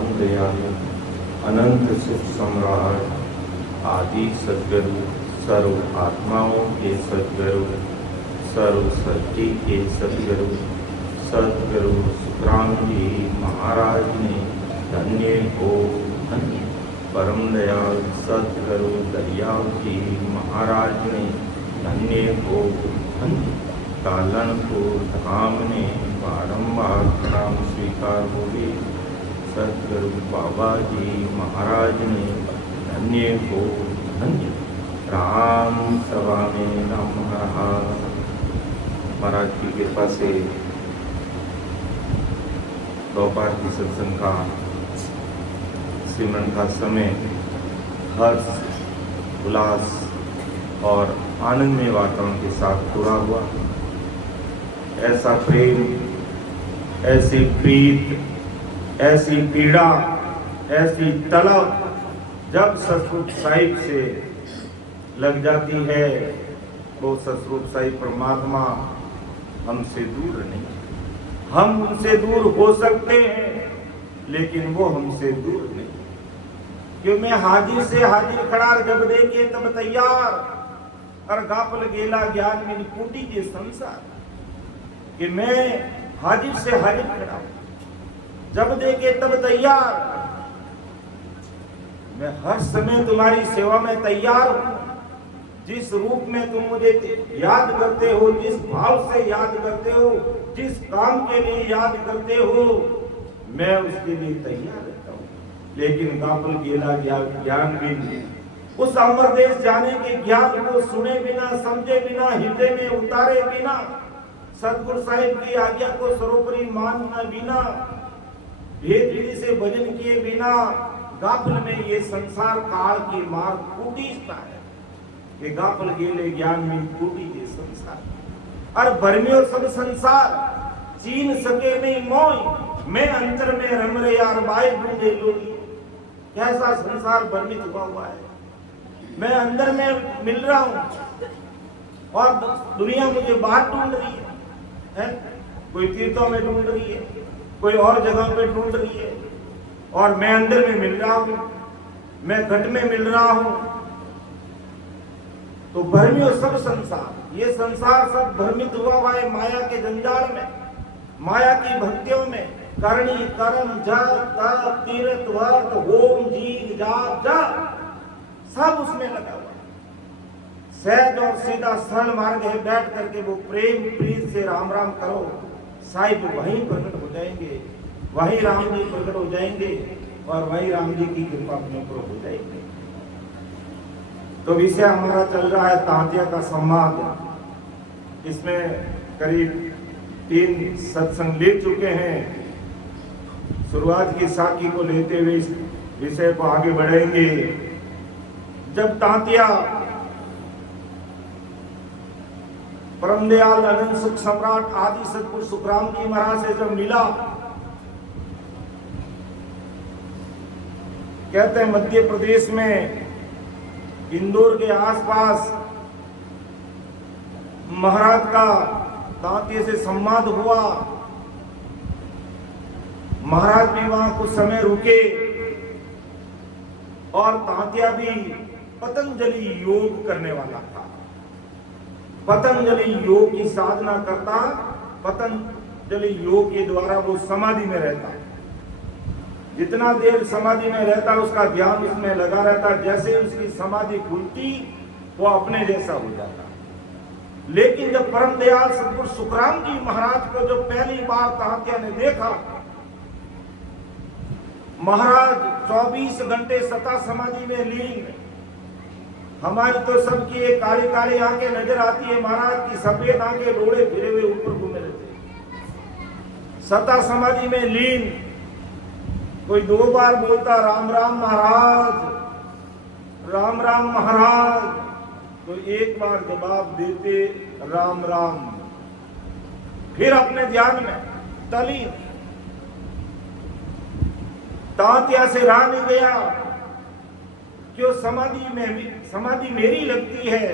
परम दयालु अनंत सुख सम्राट आदि सद्गुरु सर्व आत्माओं के सद्गुरु सर्व सृष्टि के सद्गुरु सद्गुरु सुखराम जी महाराज ने धन्य हो धन्य। परम दयाल सद्गुरु दरियाव जी महाराज ने धन्य हो धन्य। कालनपुर धाम ने बारंबार प्रणाम स्वीकार हुए सद्गुरु बाबा जी महाराज ने धन्य हो धन्य। राम सभा में राम रहा। महाराज की कृपा से दोपहर की सत्संग का सिमरन का समय हर्ष उल्लास और आनंदमय वातावरण के साथ पूरा हुआ। ऐसा प्रेम, ऐसी प्रीत, ऐसी पीड़ा, ऐसी तलब जब सतरूप साहिब से लग जाती है वो सतरूप साहिब परमात्मा हमसे दूर नहीं। हम उनसे दूर हो सकते हैं लेकिन वो हमसे दूर नहीं। क्यों मैं हाजिर से हाजिर खड़ा जब देखे तब तैयार और गाफल गेला ज्ञान मेरी कूटी के संसार कि मैं हाजिर से हाजिर खड़ा हूं जब देखे तब तैयार। मैं हर समय तुम्हारी सेवा में तैयार हूं। जिस रूप में तुम मुझे याद करते हो, जिस भाव से याद करते हो, जिस काम के लिए याद करते हो, मैं उसके लिए तैयार रहता हूं। लेकिन गाफल गेला ज्ञान भी उस अमर देश जाने के ज्ञान को सुने बिना, समझे बिना, हृदय में उतारे बिना, सतगुरु साहिब की आज्ञा को सर्वोपरि मानना बिना, भेद विधि से भजन किए बिना गाफल में ये संसार काल की मार कूटीता है कि गाफल गेले ज्ञान में कूटी के संसार और भरमियो सब संसार चीन सके नहीं मोह मैं अंतर में रम रे यार बाय ढूंढे लोगी। कैसा संसार भ्रमित हुआ है। मैं अंदर में मिल रहा हूं और दुनिया मुझे बाहर ढूंढ रही है। कोई तीर्थों में ढूंढ रही है, कोई और जगह पे ढूंढ रही है और मैं अंदर में मिल रहा हूं, मैं घट में मिल रहा हूं। तो भ्रमियो सब संसार, ये संसार सब भ्रमित हुआ है माया के जंजाल में, माया की भक्तियों में। करणी कर्म जप तप तीर्थ व्रत होम जीव जाप जप सब उसमें लगा हुआ। सहज और सीधा सरल मार्ग है, बैठ करके वो प्रेम प्रीत से राम राम करो, साहिब वहीं प्रकट हो जाएंगे, वहीं राम जी प्रकट हो जाएंगे और वहीं राम जी की कृपा अपने ऊपर हो जाएगी। तो विषय हमारा चल रहा है तांतिया का संवाद। इसमें करीब 3 सत्संग ले चुके हैं। शुरुआत की साखी को लेते हुए इस विषय को आगे बढ़ाएंगे। जब तांतिया परम दयाल अनंत सुख सम्राट आदि सतगुरु सुखराम जी महाराज से जब मिला, कहते हैं मध्य प्रदेश में इंदौर के आसपास महाराज का तांतिया से संवाद हुआ। महाराज भी वहां कुछ समय रुके और तांतिया भी पतंजलि योग करने वाला था। पतंजलि योग की साधना करता, पतंजलि योग के द्वारा वो समाधि में रहता। जितना देर समाधि में रहता उसका ध्यान उसमें लगा रहता। जैसे उसकी समाधि खुलती वो अपने जैसा हो जाता। लेकिन जब परम दयाल सतगुरु सुखराम जी महाराज को जो पहली बार तांतिया ने देखा, महाराज 24 घंटे सता समाधि में लीन। हमारी तो सबकी एक काली काली आंखें नजर आती है, महाराज की सफेद आंखें रोड़े फिरे हुए ऊपर घूमे रहते। सता समाधि में लीन। कोई 2 बार बोलता राम राम महाराज, राम राम महाराज, तो 1 बार जवाब देते राम राम। फिर अपने ध्यान में तलीन। तांतिया से रहा नहीं गया। क्यों? समाधि मेरी लगती है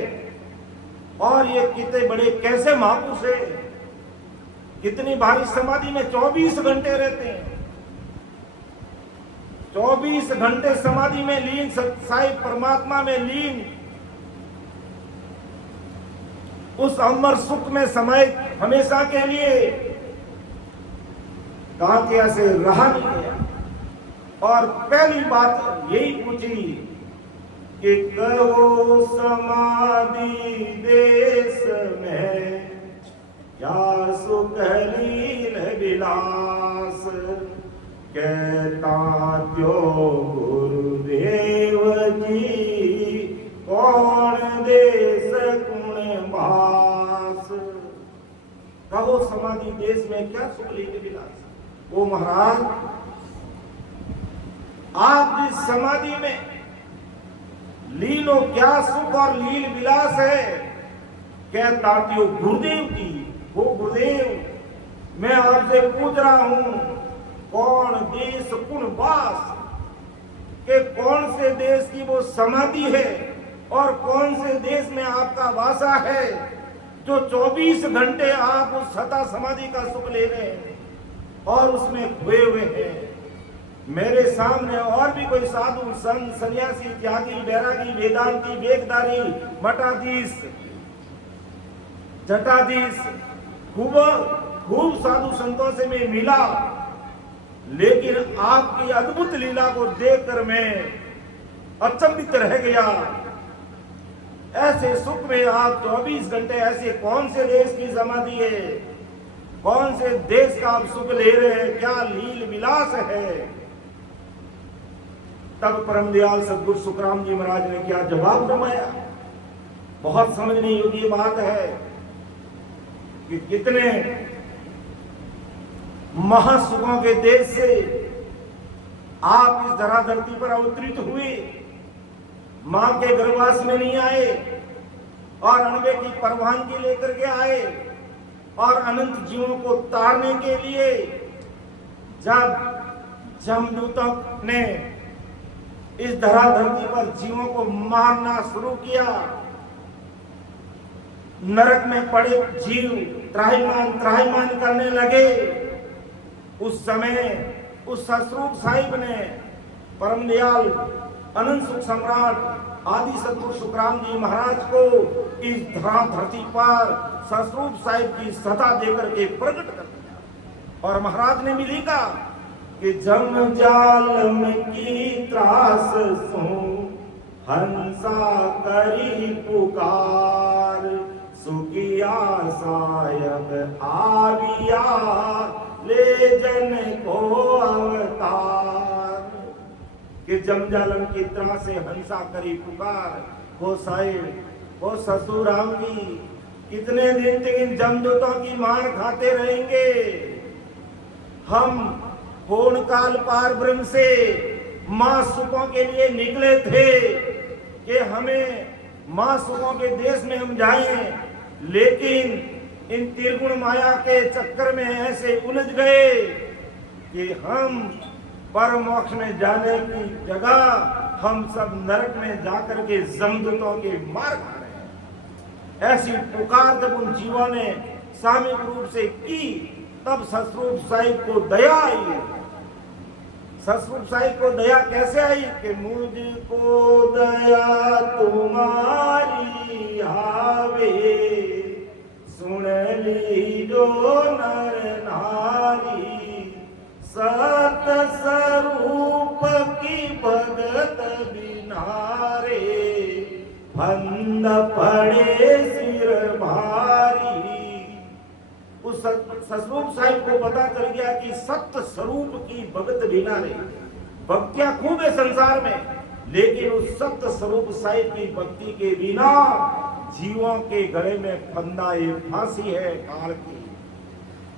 और ये कितने बड़े कैसे महापुरुष है, कितनी भारी समाधि में 24 घंटे रहते हैं। 24 घंटे समाधि में लीन, सत्साई परमात्मा में लीन, उस अमर सुख में समाहित हमेशा के लिए तांतिया से रहा नहीं गया। और पहली बात यही पूछी कि कहो समाधि देश में क्या सुख लीन विलास, कहता त्यो गुरुदेव जी कौन देश गुण भास। कहो समाधि देश में क्या सुख लीन विलास। वो महाराज, आप जिस समाधि में लीन हो, क्या सुख और लील विलास है। कहता कि गुरुदेव की, वो गुरुदेव मैं आपसे पूछ रहा हूं कौन देश कुण वास, के कौन से देश की वो समाधि है और कौन से देश में आपका वासा है जो 24 घंटे आप उस सता समाधि का सुख ले रहे हैं और उसमें खोए हुए हैं। मेरे सामने और भी कोई साधु संत सन्यासी त्यागी बैरागी वेदांती वेदधारी मठाधीश जटाधीश खूब साधु संतों से मैं मिला, लेकिन आपकी अद्भुत लीला को देखकर मैं अचंभित रह गया। ऐसे सुख में आप 24 घंटे, ऐसे कौन से देश की समाधि है, कौन से देश का आप सुख ले रहे हैं, क्या लील विलास है। तब परम दयाल सदगुरु सुखराम जी महाराज ने क्या जवाब फरमाया। बहुत समझने योग्य बात है कि कितने महासुखों के देश से आप इस धरा धरती पर अवतरित हुए, मां के गर्भवास में नहीं आए और अणबे की परवानगी लेकर के आए और अनंत जीवों को तारने के लिए जब जमदूतों ने इस धरा धरती पर जीवों को मारना शुरू किया, नरक में पड़े जीव त्राहिमाम करने लगे, उस समय उस ससरूप साहिब ने परम दयाल अनंत सुख सम्राट आदि सदगुरु सुखराम जी महाराज को इस धरा धरती पर ससरूप साहिब की सता देकर के प्रकट कर दिया। और महाराज ने भी लिखा कि जम जालम की त्रास सो हंसा करी पुकार, सुखिया सायब आविया ले जन को अवतार। कि जमजालम की त्रास से हंसा करी पुकार, वो साहिब, वो ससुराम जी कितने दिन तक इन जमदूतों की मार खाते रहेंगे। हम पूर्ण काल पार ब्रह्म से मां सुखों के लिए निकले थे कि हमें मां सुखों के देश में हम जाएं, लेकिन इन त्रिगुण माया के चक्कर में ऐसे उलझ गए कि हम परम मोक्ष में जाने की जगह हम सब नरक में जाकर के जमदूतों के मार खा रहे हैं। ऐसी पुकार जब उन जीवों ने सामूहिक रूप से की, तब ससरूप साहिब को दया आई। ससरूप साहिब को दया कैसे आई कि मुझको दया तुम्हारी आवे, सुन ली जो नर नारी, सत स्वरूप की भगत बिनारे, फंद पड़े सिर भारी। उस ससरूप साहिब को पता चल गया कि सत्य स्वरूप की भगत बिना नहीं। भक्तियां खूब है संसार में, लेकिन उस सत्य स्वरूप साहिब की भक्ति के बिना जीवों के गले में फंदा फांसी है काल की।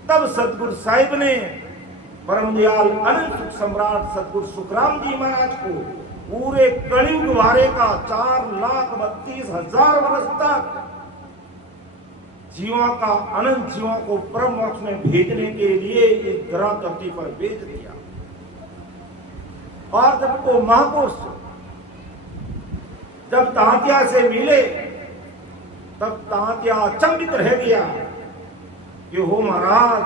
तब सतगुरु साहिब ने परम दयाल अनंत सुख सम्राट सतगुरु सुखराम जी महाराज को पूरे कलयुग वारे का 4,32,000 वर्ष तक जीवों का, अनंत जीवों को परम मोक्ष में भेजने के लिए इस धरा धरती पर भेज दिया। और जब वो महापुरुष जब तांतिया से मिले, तब तांतिया अचंभित रह गया कि हो महाराज,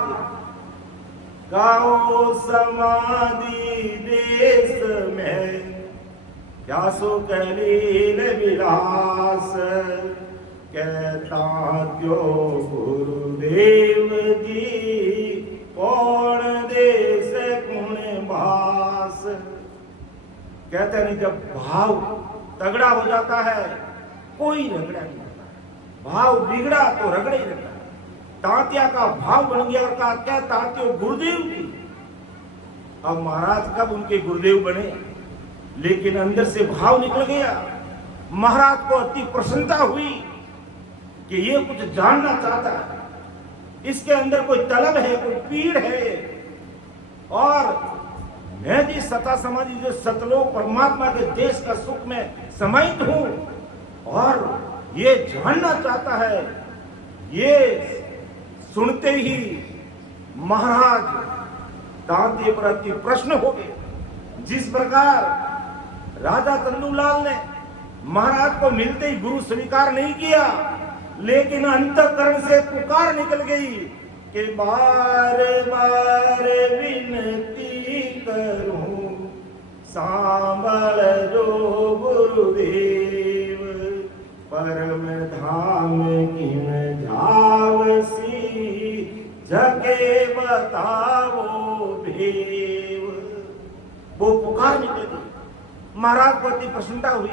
गाओ समाधि देश में, क्या सो कलील विलास, कहता क्यों गुरुदेव जी, कौन देश कुण भास। कहते नहीं, जब भाव तगड़ा हो जाता है कोई रगड़ा नहीं होता, भाव बिगड़ा तो रगड़े ही रहता है। तांतिया का भाव बन गया और कहा क्या तांतियों गुरुदेव की। अब महाराज कब उनके गुरुदेव बने, लेकिन अंदर से भाव निकल गया। महाराज को अति प्रसन्नता हुई कि ये कुछ जानना चाहता है, इसके अंदर कोई तलब है, कोई पीड़ है। और मैं जिस सता समाधि जो सतलोक परमात्मा के देश का सुख में समाहित हूं और ये जानना चाहता है। ये सुनते ही महाराज तांते पर अति प्रश्न हो गए। जिस प्रकार राजा चंदूलाल ने महाराज को मिलते ही गुरु स्वीकार नहीं किया, लेकिन अंतःकरण से पुकार निकल गई कि बार बार विनती करूं, सांभल जो गुरुदेव, परम धाम किम जावसी, जगे बताओ भेव। वो पुकार निकल गई। महाराज को अति प्रसन्नता हुई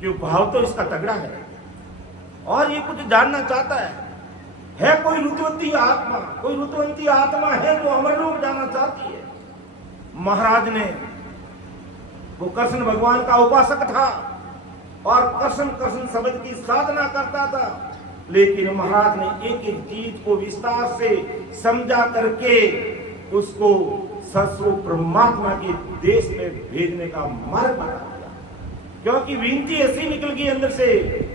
कि भाव तो इसका तगड़ा है और ये कुछ जानना चाहता है कोई रुतवंती आत्मा, कोई रुतवंती आत्मा है जो अमरलोक जाना चाहती है। महाराज ने, वो कृष्ण भगवान का उपासक था और कृष्ण कृष्ण शब्द की साधना करता था, लेकिन महाराज ने एक एक चीज को विस्तार से समझा करके उसको सस्वरूप परमात्मा के देश में भेजने का मार्ग बता दिया। क्योंकि विनती ऐसी निकल गई अंदर से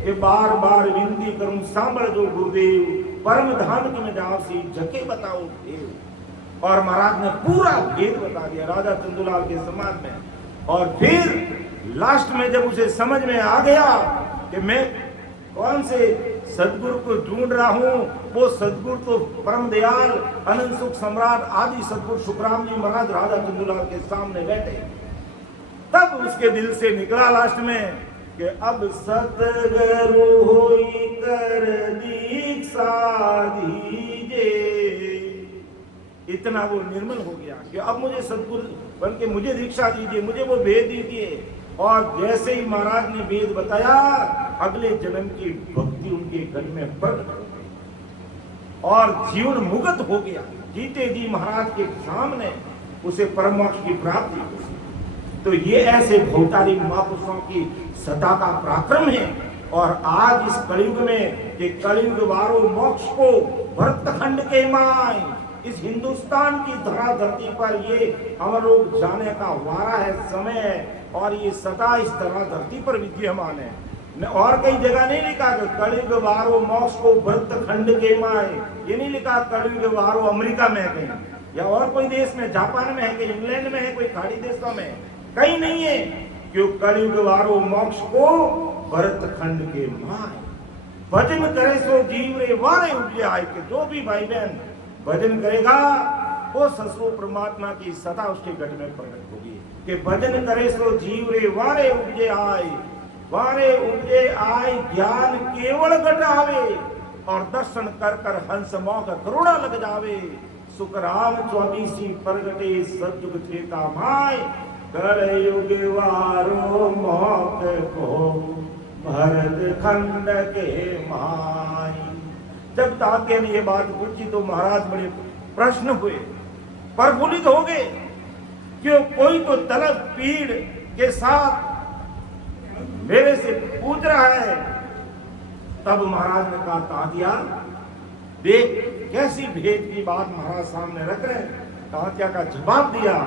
कि बार बार विनती करूं, सांभल जो गुरुदेव, परम धाम की मैं जाऊं सी, जके बताओ भेद। और महाराज ने पूरा भेद बता दिया राजा चंदूलाल के समाज में। और फिर लास्ट में जब उसे समझ में आ गया कि मैं कौन से सदगुरु को ढूंढ रहा हूं, वो सदगुरु तो परम दयाल अनंत सुख सम्राट आदि सदगुरु सुखराम जी महाराज राजा चंदूलाल के सामने बैठे, तब उसके दिल से निकला लास्ट में कि अब सतगुरु होई कर दीक्षा दीजे। इतना वो निर्मल हो गया कि अब मुझे सदगुरु बन के मुझे दीक्षा दीजिए, मुझे वो भेद दीजिए। और जैसे ही महाराज ने वेद बताया, अगले जन्म की भक्ति उनके घर में प्रकट हो गई और जीवन मुक्त हो गया। जीते जी महाराज के सामने उसे परम मोक्ष की प्राप्ति हुई। तो ये ऐसे भौतारी महापुरुषों की सदा का पराक्रम है। और आज इस कलयुग में, ये कलयुग वारो मोक्ष को भरतखंड के माय, इस हिंदुस्तान की धरा धरती पर ये अमर लोग जाने का वारा है, समय है। और ये सदा इस धरा धरती पर विद्यमान है। और कई जगह नहीं लिखा कि कलयुग वारो मोक्ष को भरतखंड के माय, ये नहीं लिखा कलयुग वारो अमेरिका में है कहीं, या और कोई देश में, जापान में है, कहीं इंग्लैंड में है, कोई खाड़ी देशों में, कहीं नहीं है। क्यों कलयुग वारो मोक्ष को भरतखंड के माय। भजन करे सो जीव रे वारे उपजे आए, कि जो भी भाई बहन भजन करेगा वो ससुर परमात्मा की सदा उसके घट में प्रकट होगी। कि भजन करे सो जीव रे वारे उपजे आए, वारे उपजे आए, ज्ञान केवल घट आवे, और दर्शन कर कर हंस मौक करुणा लग जावे। सुख राम 24 प्रगटे सतयुग त्रेता माय, कलयुग वारो मौक को भरत खंड के माय। जब तात्या ने ये बात पूछी तो महाराज बड़े प्रश्न हुए, प्रफुल्लित हो गए। क्यों कोई तो तलब पीड़ के साथ मेरे से पूछ रहा है। तब महाराज ने कहा, तात्या देख कैसी भेद की बात महाराज सामने रख रहे हैं। तात्या का जवाब दिया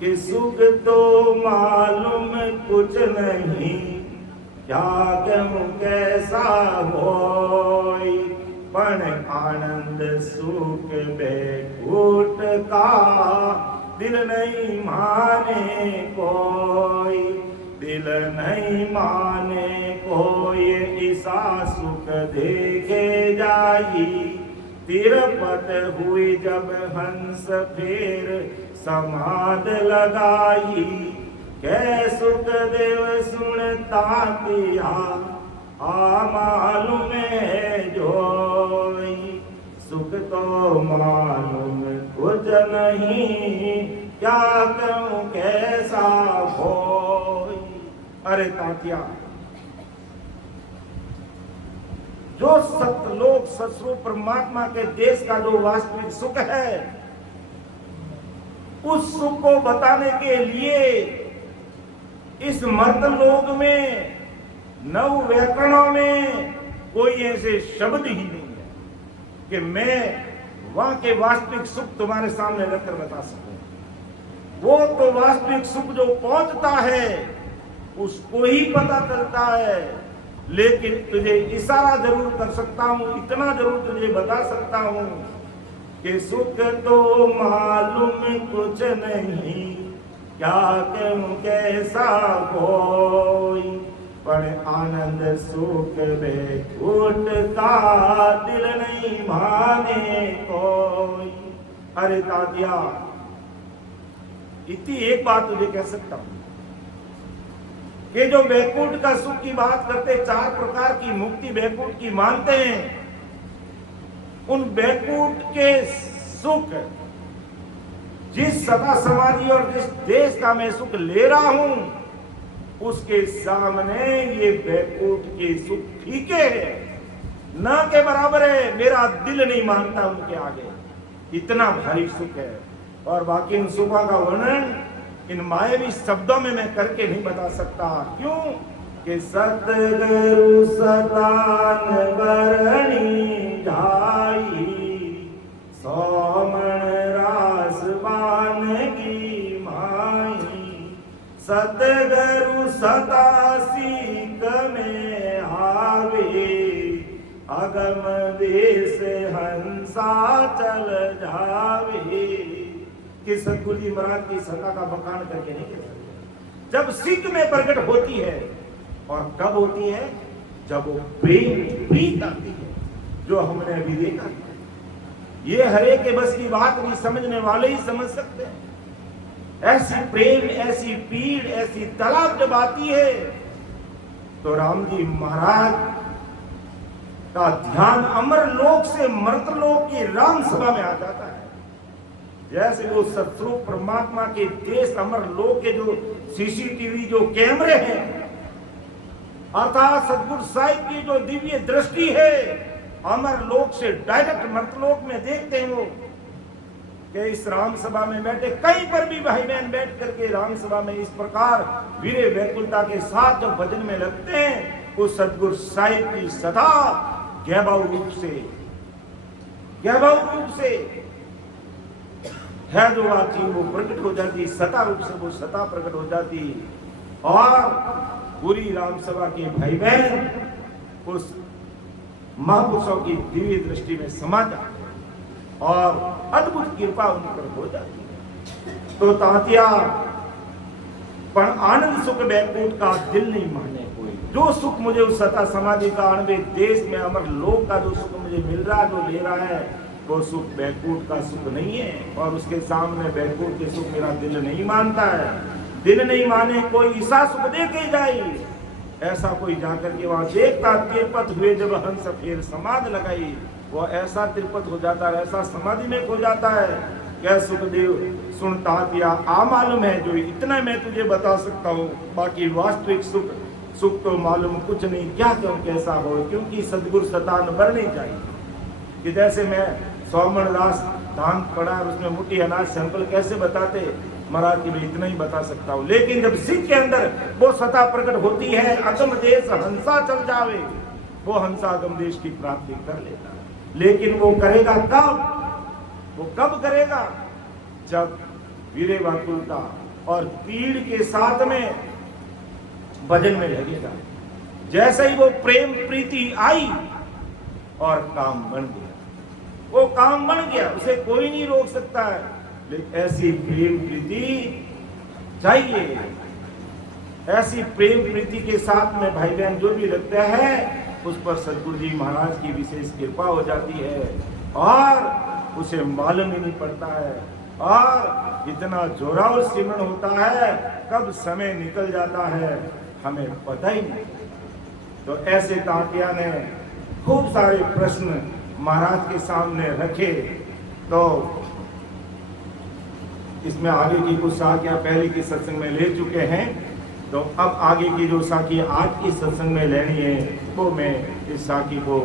कि सुख तो मालूम कुछ नहीं, क्या कहूं कैसा होई, पण आनंद सुख बैकुट का दिल नहीं माने कोई, दिल नहीं माने कोई, ऐसा सुख देखे जाई तिरपत हुई जब हंस फेर समाध लगाई, कै सुख देव सुनता दिया आ मालूम है जोई। सुख तो मालूम कुछ नहीं, क्या कहूँ कैसा होई। अरे तातिया, जो सतलोक ससुर परमात्मा के देश का जो वास्तविक सुख है, उस सुख को बताने के लिए इस मर्तलोक में नव व्याकरणों में कोई ऐसे शब्द ही नहीं है कि मैं वहां के वास्तविक सुख तुम्हारे सामने रखकर बता सकूं। वो तो वास्तविक सुख जो पहुंचता है उसको ही पता चलता है, लेकिन तुझे इशारा जरूर कर सकता हूं, इतना जरूर तुझे बता सकता हूं कि सुख तो मालूम कुछ नहीं, क्या कहूं कैसा कोई। पर आनंद सुख बैकुंठ का दिल नहीं माने कोई। अरे तातिया, इतनी एक बात तुझे कह सकता हूं कि जो बैकुंठ का सुख की बात करते, 4 प्रकार की मुक्ति बैकुंठ की मानते हैं, उन बैकुंठ के सुख जिस सदा समाधि और जिस देश का मैं सुख ले रहा हूं, उसके सामने ये बैकुंठ के सुख फीके है, ना के बराबर है। मेरा दिल नहीं मानता उनके आगे, इतना भारी सुख है। और बाकी इन सुखों का वर्णन इन मायावी शब्दों में मैं करके नहीं बता सकता। क्यों कि सतगुरु सतान बरणी जाई, सोमन रास बान की माई। सतगुरु सता सीख में आवे, अगम देश हंसा चल जावे। कि सतगुरु जी महाराज की सत्ता का बखान करके नहीं कह सकते। जब सिख में प्रकट होती है, और कब होती है? जब वो प्रीत आती है, जो हमने अभी देखा। ये हरे के बस की बात नहीं, समझने वाले ही समझ सकते हैं। ऐसी प्रेम, ऐसी पीड़, ऐसी तलब जब आती है, तो राम जी महाराज का ध्यान अमर लोक से मर्तलोक की राम सभा में आ जाता है। जैसे वो सतस्वरूप परमात्मा के देश अमर लोक के जो सीसीटीवी जो कैमरे हैं, अर्थात सतगुरु साहिब की जो दिव्य दृष्टि है, अमर लोक से डायरेक्ट मर्तलोक में देखते हैं वो कि इस राम सभा में बैठे, कहीं पर भी भाई बहन बैठ करके राम सभा में इस प्रकार वीरे व्याकुलता के साथ जब भजन में लगते हैं, उस सतगुरु साहिब की सदा गैबाऊ रूप से है जो आती वो प्रकट हो जाती, सता रूप से वो सता प्रकट हो जाती, और पूरी राम सभा के भाई बहन उस महापुरुषों की दिव्य दृष्टि में समा जाते और अद्भुत कृपा उन पर हो जाती है। तो तातिया, पर आनंद सुख बैकुंठ का दिल नहीं माने कोई। जो सुख मुझे उस सता समाधि का अणवे देश में अमर लोक का जो सुख मुझे मिल रहा, जो ले रहा है, वो सुख बैकुंठ का सुख नहीं है। और उसके सामने बैकुंठ के सुख मेरा दिल नहीं मानता है। दिल नहीं माने कोई ईसा सुख दे के जाए, ऐसा कोई जाकर के वहां देखता। तिरपत हुए जब हंस फेर समाध लगाई, वो ऐसा तिरपत हो जाता है, ऐसा समाधि में खो जाता है। क्या सुखदेव सुनता दिया आ मालूम है जो, इतना मैं तुझे बता सकता हूँ, बाकी वास्तविक सुख तो मालूम कुछ नहीं, क्या क्यों कैसा हो। क्योंकि सदगुरु सतान बर नहीं चाहिए कि जैसे मैं सोमन दास धान पड़ा है, उसमें मुट्ठी अनाज सैंपल कैसे बताते महाराज की, मैं इतना ही बता सकता हूँ। लेकिन जब सिख के अंदर वो सता प्रकट होती है, अगम देश हंसा चल जावे, वो हंसा अगम देश की प्राप्ति कर लेता है। लेकिन वो करेगा कब? वो कब करेगा? जब वीरे व्याकुलता और पीड़ के साथ में भजन में लगेगा। जैसे ही वो प्रेम प्रीति आई और काम बन गया, वो काम बन गया, उसे कोई नहीं रोक सकता है। लेकिन ऐसी प्रेम प्रीति चाहिए, ऐसी प्रेम प्रीति के साथ में भाई बहन जो भी लगता है, उस पर सतगुरु जी महाराज की विशेष कृपा हो जाती है। और उसे मालूम ही नहीं पड़ता है, और इतना जोरावर सिमरन होता है, कब समय निकल जाता है हमें पता ही नहीं। तो ऐसे तांतिया ने खूब सारे प्रश्न महाराज के सामने रखे। तो इसमें आगे की कुछ साखियां पहले की सत्संग में ले चुके हैं, तो अब आगे की जो साखी आज की सत्संग में लेनी है वो मैं इस साखी को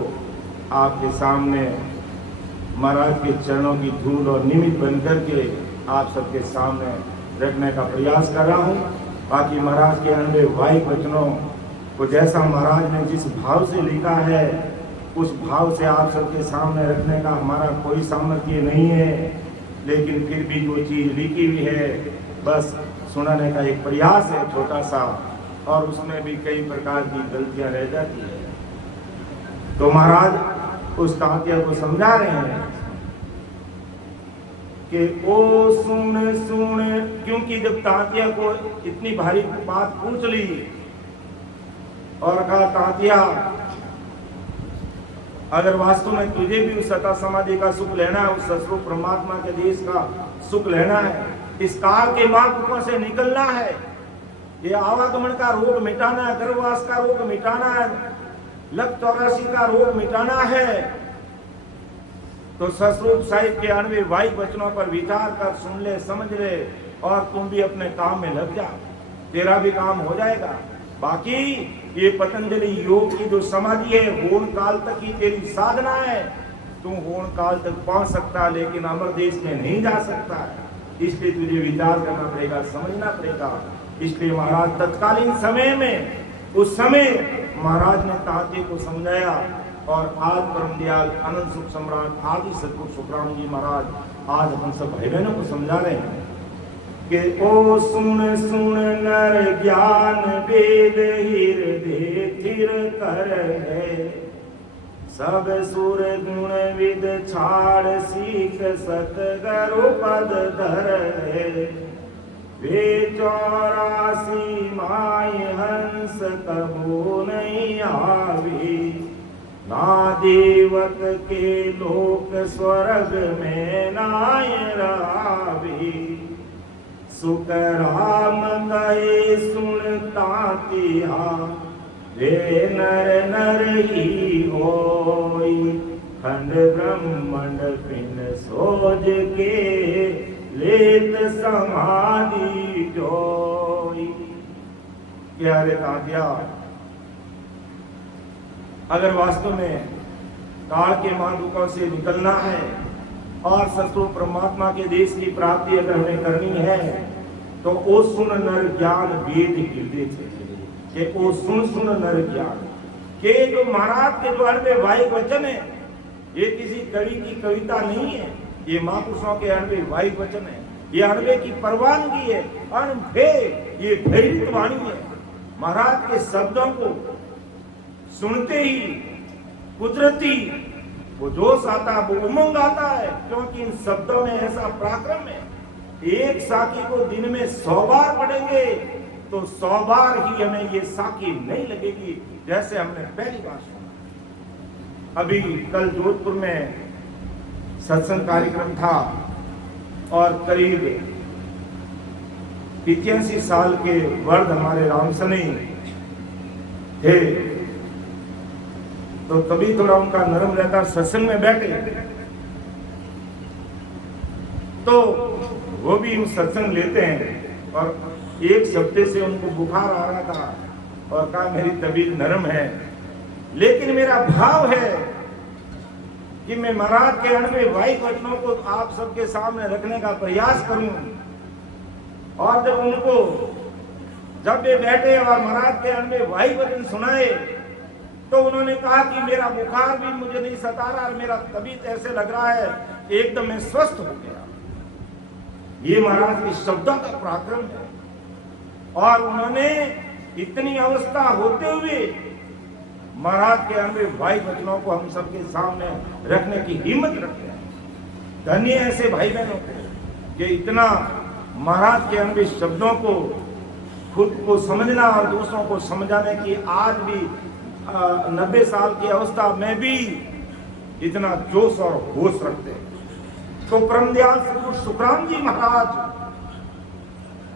आपके सामने महाराज के चरणों की धूल और निमित्त बनकर के आप सबके सामने रखने का प्रयास कर रहा हूँ। बाकी महाराज के अनबे वाहिक वचनों को जैसा महाराज ने जिस भाव से लिखा है उस भाव से आप सबके सामने रखने का हमारा कोई सामर्थ्य नहीं है, लेकिन फिर भी जो चीज़ लिखी हुई है बस सुनाने का एक प्रयास है छोटा सा, और उसमें भी कई प्रकार की गलतियां रह जाती है। तो महाराज उस तांतिया को समझा रहे हैं कि ओ सुन सुन, क्योंकि जब तांतिया को इतनी भारी बात पूछ ली और कहा तांतिया अगर वास्तव में तुझे भी उस सता समाधि का सुख लेना है, उस ससुर परमात्मा के देश का सुख लेना है, इस काल के मार्ग से निकलना है, ये आवागमन का रोग मिटाना है, गर्भवास का रोग मिटाना है, लक 84 का रोग मिटाना है, तो ससुर साहिब के अनवे वाहिक वचनों पर विचार कर सुन ले, समझ ले, और तुम भी अपने काम में लग जा, तेरा भी काम हो जाएगा। बाकी ये पतंजलि योग की जो समाधि है होण काल तक ही तेरी साधना है, तू होण काल तक पहुंच सकता लेकिन अमर देश में नहीं जा सकता है, इसलिए तुझे विचार करना पड़ेगा, समझना पड़ेगा। इसलिए महाराज तत्कालीन समय में उस समय महाराज ने तांतिया को समझाया, और आज परम दयाल अनंत सुख सम्राट आदि सतगुरु सुखराम जी महाराज आज हम सब भाई बहनों को समझा रहे हैं कि ओ सुन सुन नर ज्ञान वेद हृदय थिर कर है, सब सुर गुण विद छाड़ सीख सतगुरु पद धर है, वे 84 माय हंस कबो नहीं आवी, ना देवत के लोक स्वर्ग में नाय रावी, सुख राम कहे सुन तांतिया, वे नर नर ही होई, खंड ब्रह्मंड पिन सोज के लेत समाधि जोई। प्यारे तांतिया, अगर वास्तव में काल के महादुखों से निकलना है और सतगुरु परमात्मा के देश की प्राप्ति अगर हमें करनी है, तो ओ सुन नर ज्ञान वेद हृदय थे, कि ओ सुन सुन नर ज्ञान के जो महाराज के द्वार में वाहिक वचन है, ये किसी कवि की कविता नहीं है, ये महापुरुषों के अणवे वाहिक वचन है, ये अणवे की परवानगी है, अणभे ये प्रेरित वाणी है। महाराज के शब्दों को सुनते ही कुदरती वो जोश आता है, वो उमंग आता है, क्योंकि इन शब्दों में ऐसा पराक्रम है। एक साखी को दिन में 100 बार पढ़ेंगे तो 100 बार ही हमें ये साखी नहीं लगेगी, जैसे हमने पहली बार सुना। अभी कल जोधपुर में सत्संग कार्यक्रम था और करीब 85 साल के वर्ध हमारे रामसनी थे, तो तभी थोड़ा उनका नरम रहता, सत्संग में बैठे तो वो भी सत्संग लेते हैं, और एक हफ्ते से उनको बुखार आ रहा था और कहा मेरी तबीयत नरम है, लेकिन मेरा भाव है कि मैं महाराज के अणवे वाहिक वचनों को आप सबके सामने रखने का प्रयास करूं। और जब वे बैठे और महाराज के अणवे वाहिक वचन सुनाए, तो उन्होंने कहा कि मेरा बुखार भी मुझे नहीं सता रहा और मेरा तबीयत ऐसे लग रहा है एकदम मैं स्वस्थ हो गया। ये महाराज के शब्दों का पराक्रम है, और उन्होंने इतनी अवस्था होते हुए महाराज के अनवे वाहिक वचनों को हम सबके सामने रखने की हिम्मत रखते हैं। धन्य ऐसे भाई बहनों को ये इतना महाराज के अनवे शब्दों को खुद को समझना और दूसरों को समझाने की आज भी 90 साल की अवस्था में भी इतना जोश और होश रखते हैं। तो परमदयाल सद्गुरु सुखराम जी महाराज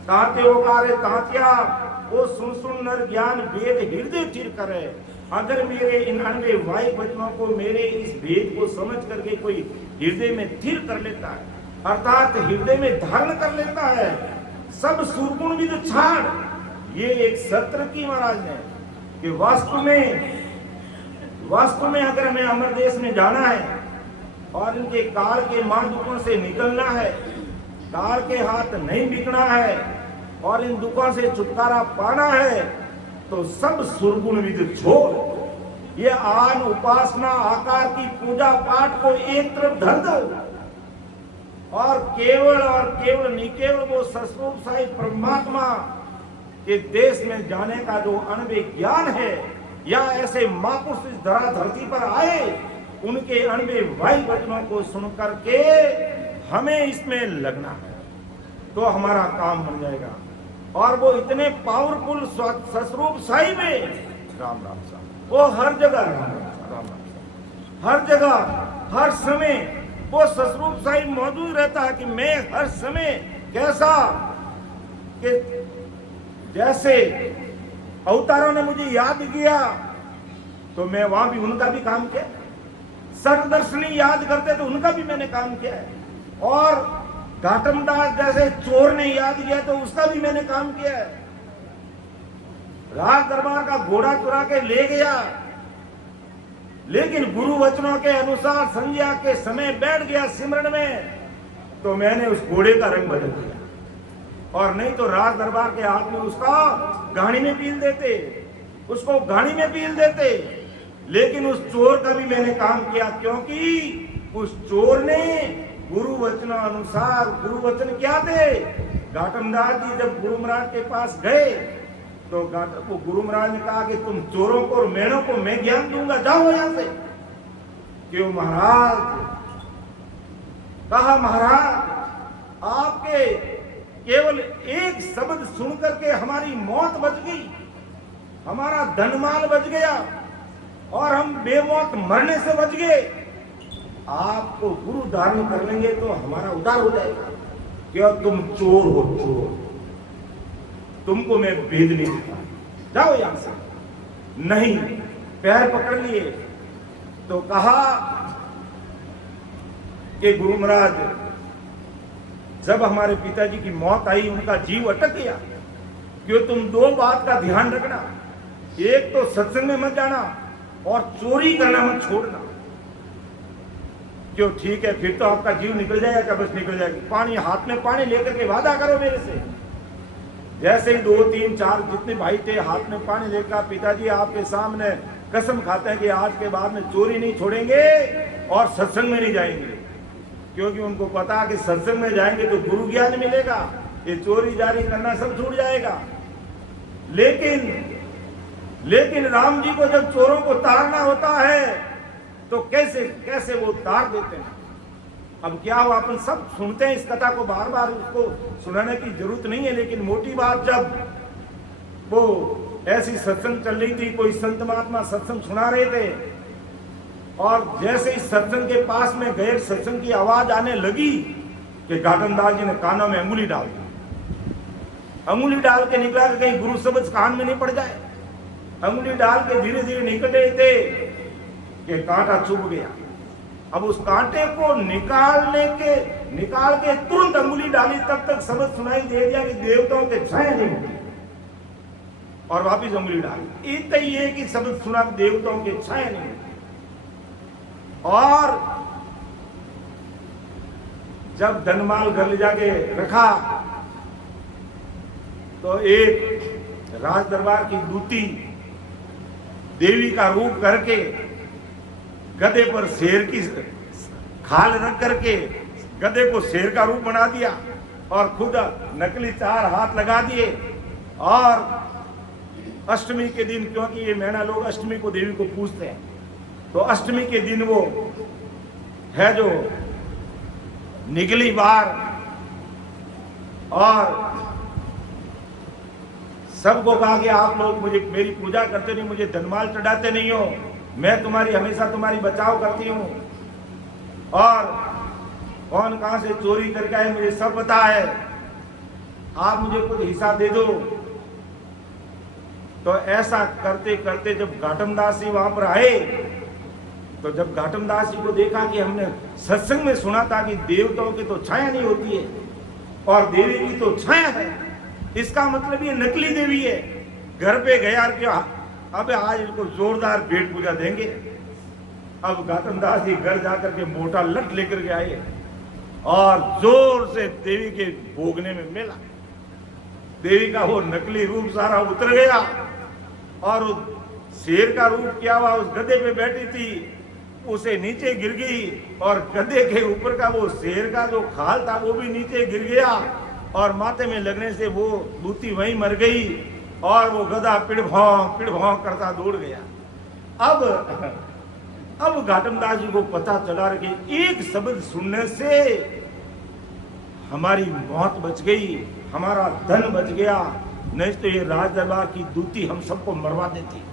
ताते ओकारे तातिया वो सुन नर ज्ञान वेद हृदय चिर करे। अगर मेरे 99 वाई वचनों को, मेरे इस भेद को समझ करके कोई हृदय में स्थिर कर लेता है, अर्थात हृदय में धारण कर लेता है, सब सुरगुण भी तो छाड़। ये एक सत्र की महाराज ने कि वास्तु में अगर हमें अमर देश में जाना है और इनके काल के महादुखों से निकलना है, काल के हाथ नहीं बिकना है और इन दुखों से छुटकारा पाना है, तो सब सुरगुण विद छोड़ ये आन उपासना आकार की पूजा पाठ को एक तरफ धर दो और केवल निकेवल वो सस्वरूप साई परमात्मा के देश में जाने का जो अनवे ज्ञान है, या ऐसे महापुरुष इस धरा धरती पर आए, उनके अनवे वाई वचनों को सुन करके हमें इसमें लगना है, तो हमारा काम बन जाएगा। और वो इतने पावरफुल सस्वरूप साई में राम राम साहब, वो हर जगह राम राम साहब, हर जगह हर समय वो सस्वरूप साई मौजूद रहता है कि मैं हर समय कैसा कि जैसे अवतारों ने मुझे याद किया तो मैं वहां भी उनका भी काम किया, सर्वदर्शनी याद करते तो उनका भी मैंने काम किया है, और घाटमदास जैसे चोर ने याद किया तो उसका भी मैंने काम किया है। राज दरबार का घोड़ा चुरा के ले गया, लेकिन गुरु वचनों के अनुसार संध्या के समय बैठ गया सिमरन में, तो मैंने उस घोड़े का रंग बदल दिया, और नहीं तो राज दरबार के हाथ में उसका गाड़ी में पील देते, उसको गाड़ी में पील देते। लेकिन उस चोर का भी मैंने काम किया, क्योंकि उस चोर ने गुरु वचन अनुसार, गुरु वचन क्या थे, घाटमदास जी जब गुरु महाराज के पास गए तो गुरु महाराज ने कहा कि तुम चोरों को और मेढ़ों को मैं ज्ञान दूंगा, जाओ यहां से। क्यों महाराज? कहा महाराज आपके केवल एक शब्द सुन करके हमारी मौत बच गई, हमारा धनमाल बच गया और हम बेमौत मरने से बच गए। आपको गुरु धारण कर लेंगे तो हमारा उद्धार हो जाएगा। क्या तुम चोर हो? चोर, तुमको मैं भेद नहीं देता, जाओ यहां से। नहीं, पैर पकड़ लिए तो कहा कि गुरु महाराज जब हमारे पिताजी की मौत आई उनका जीव अटक गया, क्यों तुम दो बात का ध्यान रखना, एक तो सत्संग में मत जाना और चोरी करना मत छोड़ना। क्यों? ठीक है, फिर तो आपका जीव निकल जाएगा। क्या बस निकल जाएगी? पानी हाथ में पानी लेकर के वादा करो मेरे से। जैसे ही 2 3 4 जितने भाई थे हाथ में पानी लेकर पिताजी आपके सामने कसम खाते हैं कि आज के बाद में चोरी नहीं छोड़ेंगे और सत्संग में नहीं जाएंगे, क्योंकि उनको पता कि सत्संग में जाएंगे तो गुरु ज्ञान मिलेगा, ये चोरी जारी करना सब छूट जाएगा। लेकिन राम जी को जब चोरों को तारना होता है तो कैसे वो तार देते हैं। अब क्या हो, अपन सब सुनते हैं इस कथा को, बार बार उसको सुनाने की जरूरत नहीं है, लेकिन मोटी बात जब वो ऐसी सत्संग चल रही थी, कोई संत महात्मा सत्संग सुना रहे थे और जैसे ही सत्संग के पास में गए सत्संग की आवाज आने लगी कि घाटमदास जी ने कानों में अंगुली डाल दी। अंगुली डाल के निकला कि कहीं गुरु शब्द कान में नहीं पड़ जाए। अंगुली डाल के धीरे धीरे निकल रहे थे कि कांटा चुभ गया। अब उस कांटे को निकाल के तुरंत अंगुली डाली, तब तक शब्द सुनाई दे दिया कि देवताओं के छाया नहीं होती, और वापिस अंगुली डाली। इतना ही है कि शब्द सुना देवताओं के छाया नहीं होती। और जब धनमाल घर ले जाके रखा तो एक राज दरबार की दूती देवी का रूप करके गधे पर शेर की खाल रख करके गधे को शेर का रूप बना दिया और खुद नकली 4 हाथ लगा दिए। और अष्टमी के दिन, क्योंकि ये मैना लोग अष्टमी को देवी को पूजते हैं, तो अष्टमी के दिन वो है जो निकली बार और सबको कहा कि आप लोग मुझे मेरी पूजा करते नहीं, मुझे धनमाल चढ़ाते नहीं हो, मैं तुम्हारी हमेशा तुम्हारी बचाव करती हूँ, और कौन कहां से चोरी करके आए मुझे सब पता है, आप मुझे कुछ हिस्सा दे दो। तो ऐसा करते करते जब घाटम दास जी वहां पर आए, तो जब घाटम दास जी को देखा कि हमने सत्संग में सुना था कि देवताओं की तो छाया नहीं होती है और देवी की तो छाया है, इसका मतलब ये नकली देवी है। घर पे गया क्या, अब आज इनको जोरदार पेट पूजा देंगे। अब गौतम दास जी घर जाकर के मोटा लट लेकर के आए और जोर से देवी के भोगने में मिला। देवी का वो नकली रूप सारा उतर गया और शेर का रूप किया हुआ उस गधे पे बैठी थी, उसे नीचे गिर गई और गधे के ऊपर का वो शेर का जो खाल था वो भी नीचे गिर गया और माथे में लगने से वो दूती वहीं मर गई और वो गधा पिड़-भौं करता दौड़ गया। अब घाटम दास जी को पता चला कि एक शब्द सुनने से हमारी मौत बच गई, हमारा धन बच गया, नहीं तो ये राज दरबार की दूती हम सबको मरवा देती।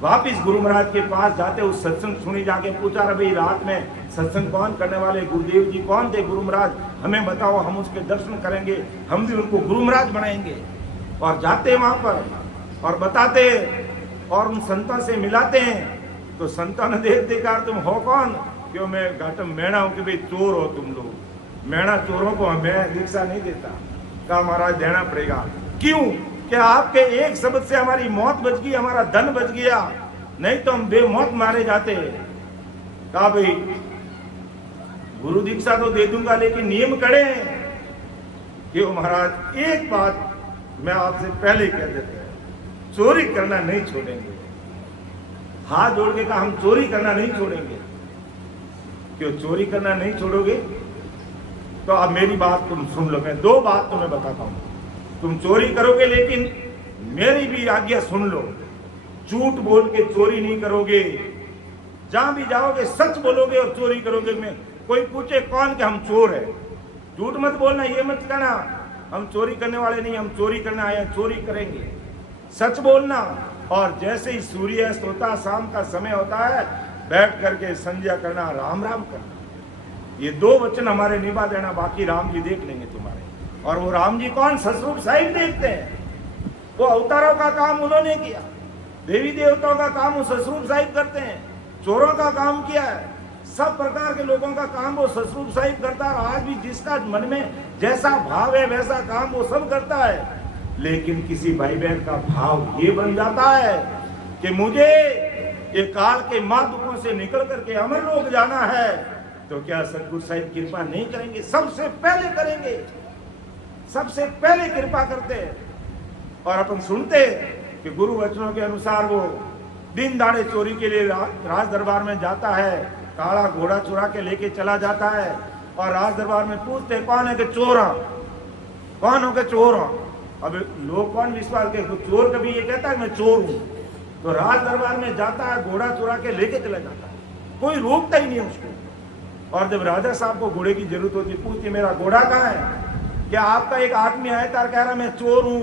वापिस गुरु महाराज के पास जाते उस सत्संग सुनी, जाके पूछा भाई रात में सत्संग कौन करने वाले, गुरुदेव जी कौन थे? गुरु महाराज हमें बताओ, हम उसके दर्शन करेंगे, हम भी उनको गुरु महाराज बनाएंगे। और जाते वहां पर और बताते और उन संतों से मिलाते हैं, तो संतों ने देखा तुम हो कौन? क्यों मैं घाटम मेणा हूं कि भाई चोर हो तुम लोग, मेणा चोरों को मैं दीक्षा नहीं देता। कहा महाराज देना पड़ेगा। क्यों? कि आपके एक शब्द से हमारी मौत बच गई, हमारा धन बच गया, नहीं तो हम बेमौत मारे जाते। कहा भाई गुरु दीक्षा तो दे दूंगा लेकिन नियम कड़े हैं। क्यों महाराज? एक बात मैं आपसे पहले कह देते हैं, चोरी करना नहीं छोड़ेंगे। हाथ जोड़ के कहा हम चोरी करना नहीं छोड़ेंगे। क्यों चोरी करना नहीं छोड़ोगे? तो अब मेरी बात तुम सुन लो, मैं दो बात तुम्हें बताता हूं। तुम चोरी करोगे लेकिन मेरी भी आज्ञा सुन लो, झूठ बोल के चोरी नहीं करोगे, जहां भी जाओगे सच बोलोगे और चोरी करोगे। मैं कोई पूछे कौन कि हम चोर है, झूठ मत बोलना, ये मत कहना हम चोरी करने वाले नहीं, हम चोरी करने आए हैं, चोरी करेंगे। सच बोलना। और जैसे ही सूर्यास्त होता, शाम का समय होता है, बैठ करके संध्या करना, राम राम करना। ये दो वचन हमारे निभा देना, बाकी राम जी देख लेंगे तुम्हारे। और वो राम जी कौन? ससुर साहिब देखते हैं। वो अवतारों का काम उन्होंने किया, देवी देवताओं का काम वो ससुर साहिब करते हैं, चोरों का काम किया है, सब प्रकार के लोगों का काम वो ससुर साहिब करता है। आज भी जिसका मन में जैसा भाव है वैसा काम वो सब करता है। लेकिन किसी भाई बहन का भाव ये बन जाता है कि मुझे ये काल के मादुकों से निकल करके अमर लोक जाना है, तो क्या सतगुरु साहिब कृपा नहीं करेंगे? सबसे पहले करेंगे, सबसे पहले कृपा करते हैं। और अपन सुनते कि गुरु वचनों के अनुसार वो दिन दाड़े चोरी के लिए राज दरबार में जाता है, काला घोड़ा चुरा के लेके चला जाता है और राज दरबार में पूछते कौन है? कि चोर हूं। कौन हो? के चोर हूं। अब लोग कौन विश्वास के? तो चोर कभी ये कहता है मैं चोर हूं, तो राज दरबार में जाता है, घोड़ा चुरा के लेके चला जाता है, कोई रोकता ही नहीं उसको। और जब राजा साहब को घोड़े की जरूरत होती, पूछती मेरा घोड़ा कहाँ है? क्या आपका एक आदमी आया था कह रहा मैं चोर हूं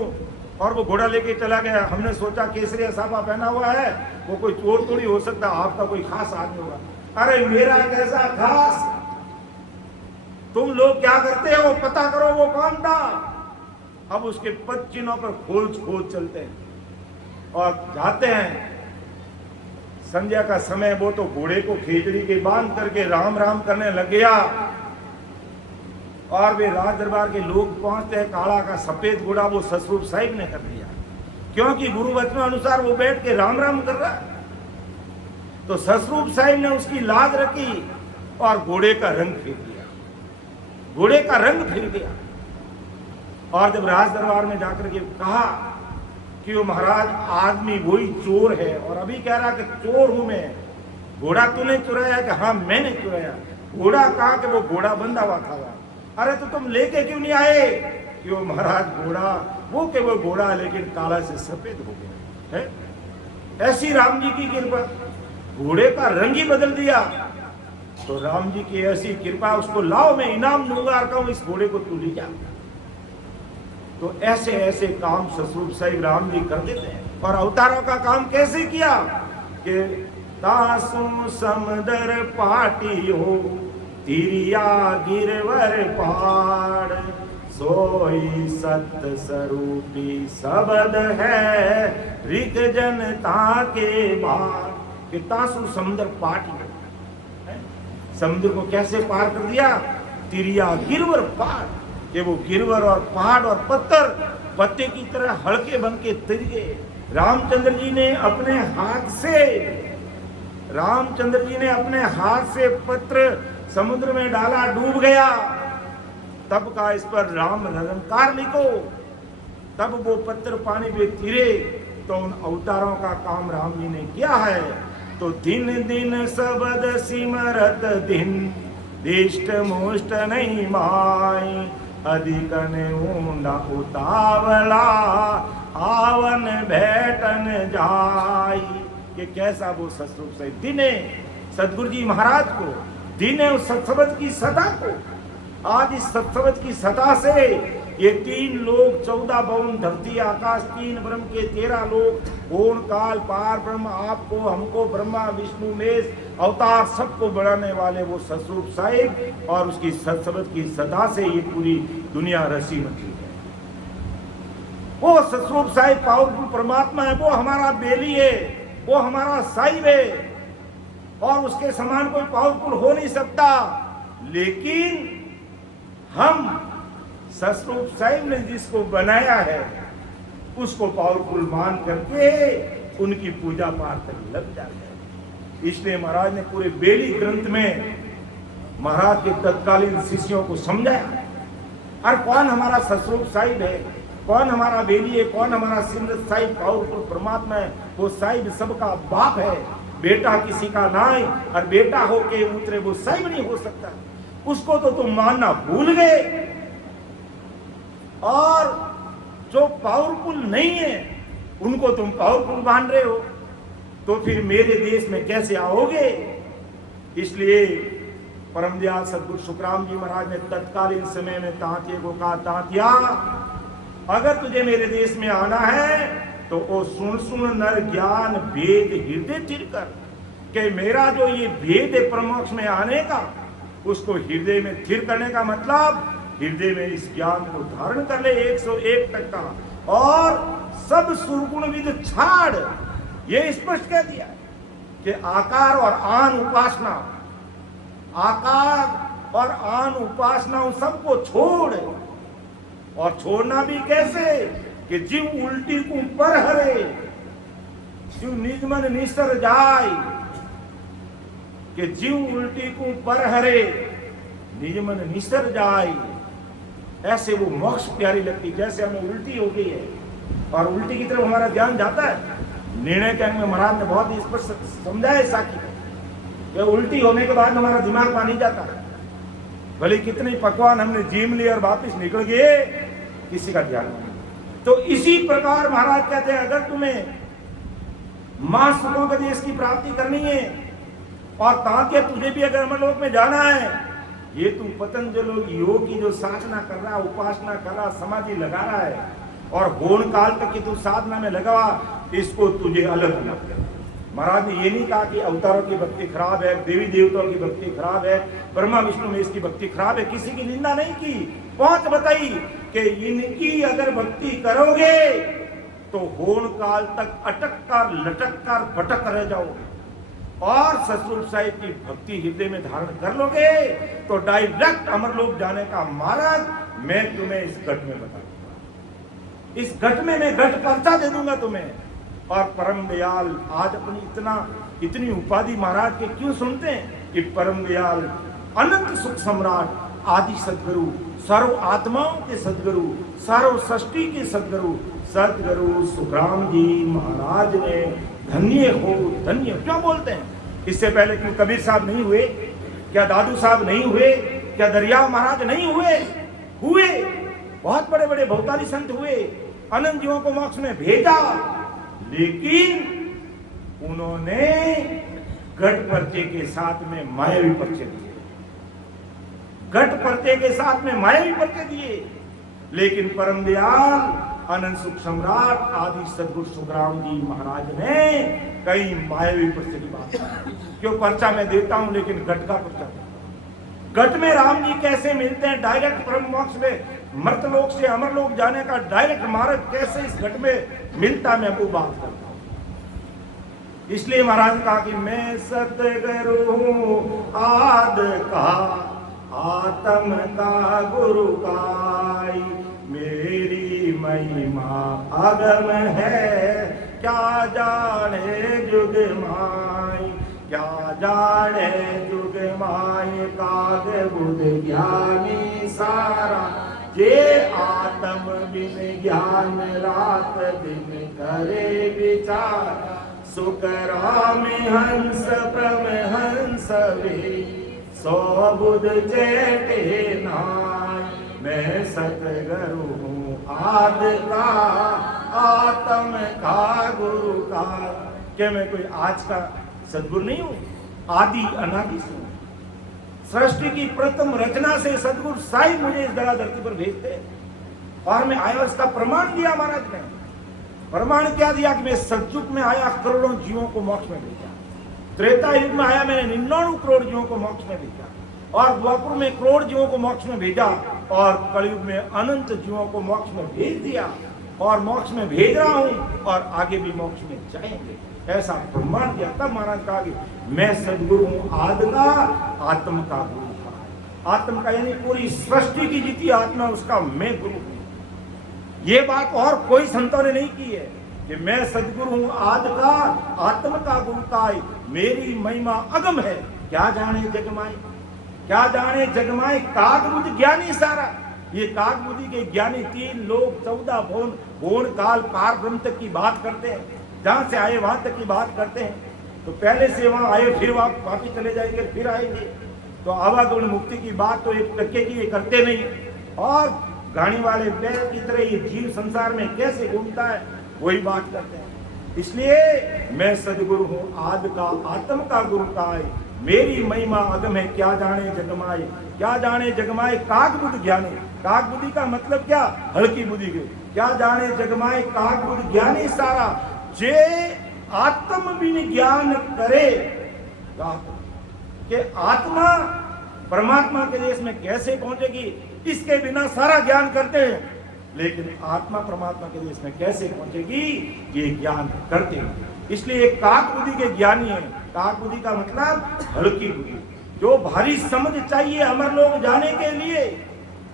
और वो घोड़ा लेके चला गया। हमने सोचा केसरिया साफा पहना हुआ है, वो कोई चोर थोड़ी हो सकता, आपका कोई खास आदमी होगा। अरे मेरा कैसा खास? तुम लोग क्या करते हो? पता करो वो कौन था। अब उसके पद चिन्हों पर खोज चलते हैं और जाते हैं। संध्या का समय, वो तो घोड़े को खेजड़ी के बांध करके राम राम करने लग गया और वे राज दरबार के लोग पहुंचते हैं। काला का सफेद घोड़ा वो ससुर साहिब ने कर दिया, क्योंकि गुरु वचन अनुसार वो बैठ के राम राम कर रहा है। तो ससुर साहिब ने उसकी लाज रखी और घोड़े का रंग फेर दिया, घोड़े का रंग फिर गया। और जब राज दरबार में जाकर के कहा कि वो महाराज आदमी वही चोर है, और अभी कह रहा कि चोर हूं मैं, घोड़ा तूने चुराया? कि हाँ मैंने चुराया। घोड़ा कहा? कि वो घोड़ा बंधा हुआ था। अरे तो तुम लेके क्यों नहीं आए? कि वो महाराज घोड़ा वो के वो घोड़ा लेकिन काला से सफेद हो गया है। ऐसी राम जी की कृपा, घोड़े का रंग ही बदल दिया। तो राम जी की ऐसी कृपा, उसको लाओ मैं इनाम दूंगा और कहूं इस घोड़े को तू ले जा। तो ऐसे ऐसे काम ससुर साहिब राम जी कर देते हैं। और अवतारों का काम कैसे किया? कि तासु समदर पाटी हो तिरिया गिरवर पहाड़, सोई सत स्वरूपी शब्द है ऋग जनता के बाढ़। कि तासु समुद्र पाट गए, समुद्र को कैसे पार कर दिया? तिरिया गिरवर पहाड़, कि वो गिरवर और पहाड़ और पत्थर पत्ते की तरह हल्के बन के तिर गए। रामचंद्र जी ने अपने हाथ से पत्र समुद्र में डाला, डूब गया। तब का इस पर राम रंकार लिखो, तब वो पत्र पानी में तिरे। तो उन अवतारों का काम राम जी ने किया है। तो दिन दिन सबद सिमरत दिन, दिष्ट मुष्ट नहीं माई, अधिक ऊंडा उतावला, आवन बैठन जाई। कि कैसा वो सतरूप से दिन है सदगुरु जी महाराज को, दिन है उस सत्सवत की सदा को। आज इस सत्सवत की सदा से ये 3 लोग, 14 भवन, धरती आकाश, 3 ब्रह्म के 13 लोग, पूर्ण काल पार ब्रह्म, आपको हमको, ब्रह्मा विष्णु महेश अवतार सबको बढ़ाने वाले वो सतरूप साहिब और उसकी सत्सवत की सदा से ये पूरी दुनिया रसी मची है। वो सतरूप साहिब पावरफुल परमात्मा है, वो हमारा बेली है, वो हमारा साहिब है और उसके समान कोई पावरफुल हो नहीं सकता। लेकिन हम सतरूप साहिब ने जिसको बनाया है उसको पावरफुल मान करके उनकी पूजा पाठ तक लग जाते हैं। इसलिए महाराज ने पूरे बेली ग्रंथ में महाराज के तत्कालीन शिष्यों को समझाया, और कौन हमारा सतरूप साहिब है, कौन हमारा बेली है, कौन हमारा सिमरत साहिब पावरफुल परमात्मा है। वो साहिब सबका बाप है, बेटा किसी का नाई, और बेटा होके उतरे वो साहिब नहीं हो सकता। उसको तो तुम मानना भूल गए, और जो पावरफुल नहीं है उनको तुम पावरफुल मान रहे हो, तो फिर मेरे देश में कैसे आओगे? इसलिए परम दयाल सदगुरु सुखराम जी महाराज ने तत्कालीन समय में तांतिये को कहा, तांतिया अगर तुझे मेरे देश में आना है तो ओ सुन नर ज्ञान भेद हृदय थिर कर। कि मेरा जो ये भेद है परमोक्ष में आने का, उसको हृदय में थिर करने का मतलब हृदय में इस ज्ञान को धारण कर ले 101%, और सब सुरगुण विद छाड़। ये स्पष्ट कह दिया कि आकार और आन उपासना, आकार और आन उपासना उन सबको छोड़, और छोड़ना भी कैसे? कि जीव उल्टी को पर हरे, जीव निज मन निसर जाय। कि जीव उल्टी को पर हरे, निज मन निसर जाय। ऐसे वो मोक्ष प्यारी लगती, जैसे हमें उल्टी हो गई है और उल्टी की तरफ हमारा ध्यान जाता है। निर्णय के अंग में महाराज ने बहुत ही स्पष्ट समझाया साकी कि उल्टी होने के बाद हमारा दिमाग मान नहीं जाता है। भले कितने पकवान हमने जीम लिए और वापिस निकल गए, किसी का ध्यान नहीं। तो इसी प्रकार महाराज कहते हैं, अगर तुम्हें मां सुखों के देश की प्राप्ति करनी है और तांतिया तुझे भी अगर अमरलोक में जाना है, ये तू पतंजलि योग की जो साधना कर रहा, उपासना कर रहा, समाधि लगा रहा है और होण काल तक की तू साधना में लगा, इसको तुझे अलग मत कर। महाराज ने ये नहीं कहा कि अवतारों की भक्ति खराब है, देवी देवताओं की भक्ति खराब है, ब्रह्मा विष्णु महेश की भक्ति खराब है, किसी की निंदा नहीं की। पहुंच बताई कि इनकी अगर भक्ति करोगे तो होण काल तक अटक कर, लटक कर, भटक रह जाओगे, और सतरूप साहिब की भक्ति हृदय में धारण कर लोगे तो डायरेक्ट अमरलोक जाने का मार्ग मैं तुम्हें इस घट में बता दूंगा। इस घट में मैं घट पर्चा दे दूंगा तुम्हें। और परम दयाल आज अपनी इतनी उपाधि महाराज के क्यों सुनते हैं कि परम दयाल अनंत सुख सम्राट आदि सदगुरु, सर्व आत्माओं के सदगुरु, सर्व सृष्टि के सदगुरु, सदगुरु सुखराम जी महाराज ने धन्य हो धन्य क्यों बोलते हैं? इससे पहले क्यों कबीर साहब नहीं हुए? क्या दादू साहब नहीं हुए? क्या दरिया महाराज नहीं हुए? हुए, बहुत बड़े बड़े भवतारी संत हुए, अनंत जीवों को मोक्ष में भेजा, लेकिन उन्होंने घट पर्चे के साथ में मायावी पर्चे दिए, घट पर्चे के साथ में मायावी पर्चे दिए। लेकिन परम दयाल अनंत सुख सम्राट आदि सदगुरु सुखराम जी महाराज ने कई मायावी पर्चे की बात की। क्यों पर्चा मैं देता हूं, लेकिन घट का पर्चा घट में राम जी कैसे मिलते हैं, डायरेक्ट ब्रह्म मोक्ष में मर्तलोक से अमरलोक जाने का डायरेक्ट मार्ग कैसे इस घट में मिलता, मैं वो बात करता हूं। इसलिए महाराज कहा कि मैं सतगुरु हूं आद का आत्म का गुरु काई, मेरी महिमा अगम है क्या जाने जुग माई, क्या जाने जुग माई काग बुध ज्ञानी सारा, जे आत्म बिन ज्ञान रात दिन करे विचार, सुख राम हंस परमहंस वे सो बुध चेटे नाय, मैं सतगुरु हूँ आद का आत्म का गुरु का। क्या मैं कोई आज का सदगुरु नहीं हूँ, आदि अनादि से हूँ। सृष्टि की प्रथम रचना से सदगुरु साईं मुझे इस धरा धरती पर भेजते और मैं आया, इसका प्रमाण दिया महाराज ने। प्रमाण क्या दिया कि मैं सतयुग में आया, करोड़ों जीवों को मोक्ष में भेजा। त्रेता युग में आया, मैंने 99 करोड़ जीवों को मोक्ष में भेजा, और द्वापर में करोड़ जीवों को मोक्ष में भेजा, और कलयुग में अनंत जीवों को मोक्ष में भेज दिया, और मोक्ष में भेज रहा हूं, और आगे भी मोक्ष में जाएंगे, ऐसा प्रमाण दिया। तब महाराज कहा कि मैं सदगुरु हूं आद का आत्म का गुरु का। आत्म का यानी पूरी सृष्टि की जितनी आत्मा उसका मैं गुरु हूं। ये बात और कोई संतों ने नहीं की है कि मैं सदगुरु हूं आद का आत्म का गुरु का, मेरी महिमा अगम है क्या जाने जगमाए, क्या जाने जगमाए काग बुद्धि ज्ञानी सारा। ये काग बुद्धि के ज्ञानी 3 लोग 14 भुवन काल पार ब्रह्म तक की बात करते हैं, जहां से आए वहां तक की बात करते हैं। तो पहले से वहां आए, फिर वापिस चले जाएंगे, फिर आएंगे। तो आवागमन मुक्ति की बात तो एक टक्के की ये करते नहीं, और गाड़ी वाले बैल की तरह ये जीव संसार में कैसे घूमता है वही बात करते हैं। इसलिए मैं सदगुरु हूं आद का आत्म का गुरु का, मेरी महिमा अगम है क्या जाने जगमाए, क्या जाने जगमाए काग बुद्धि ज्ञानी। काग बुद्धि का मतलब क्या, हल्की बुद्धि के। क्या जाने जगमाए काग बुद्धि ज्ञानी सारा, जे आत्म बिन ज्ञान करे। कि आत्मा परमात्मा के देश में कैसे पहुंचेगी, इसके बिना सारा ज्ञान करते हैं, लेकिन आत्मा परमात्मा के देश में कैसे पहुंचेगी ये ज्ञान करते हैं। इसलिए काक बुद्धि के ज्ञानी है। काक बुद्धि का मतलब हल्की बुद्धि, जो भारी समझ चाहिए अमर लोग जाने के लिए,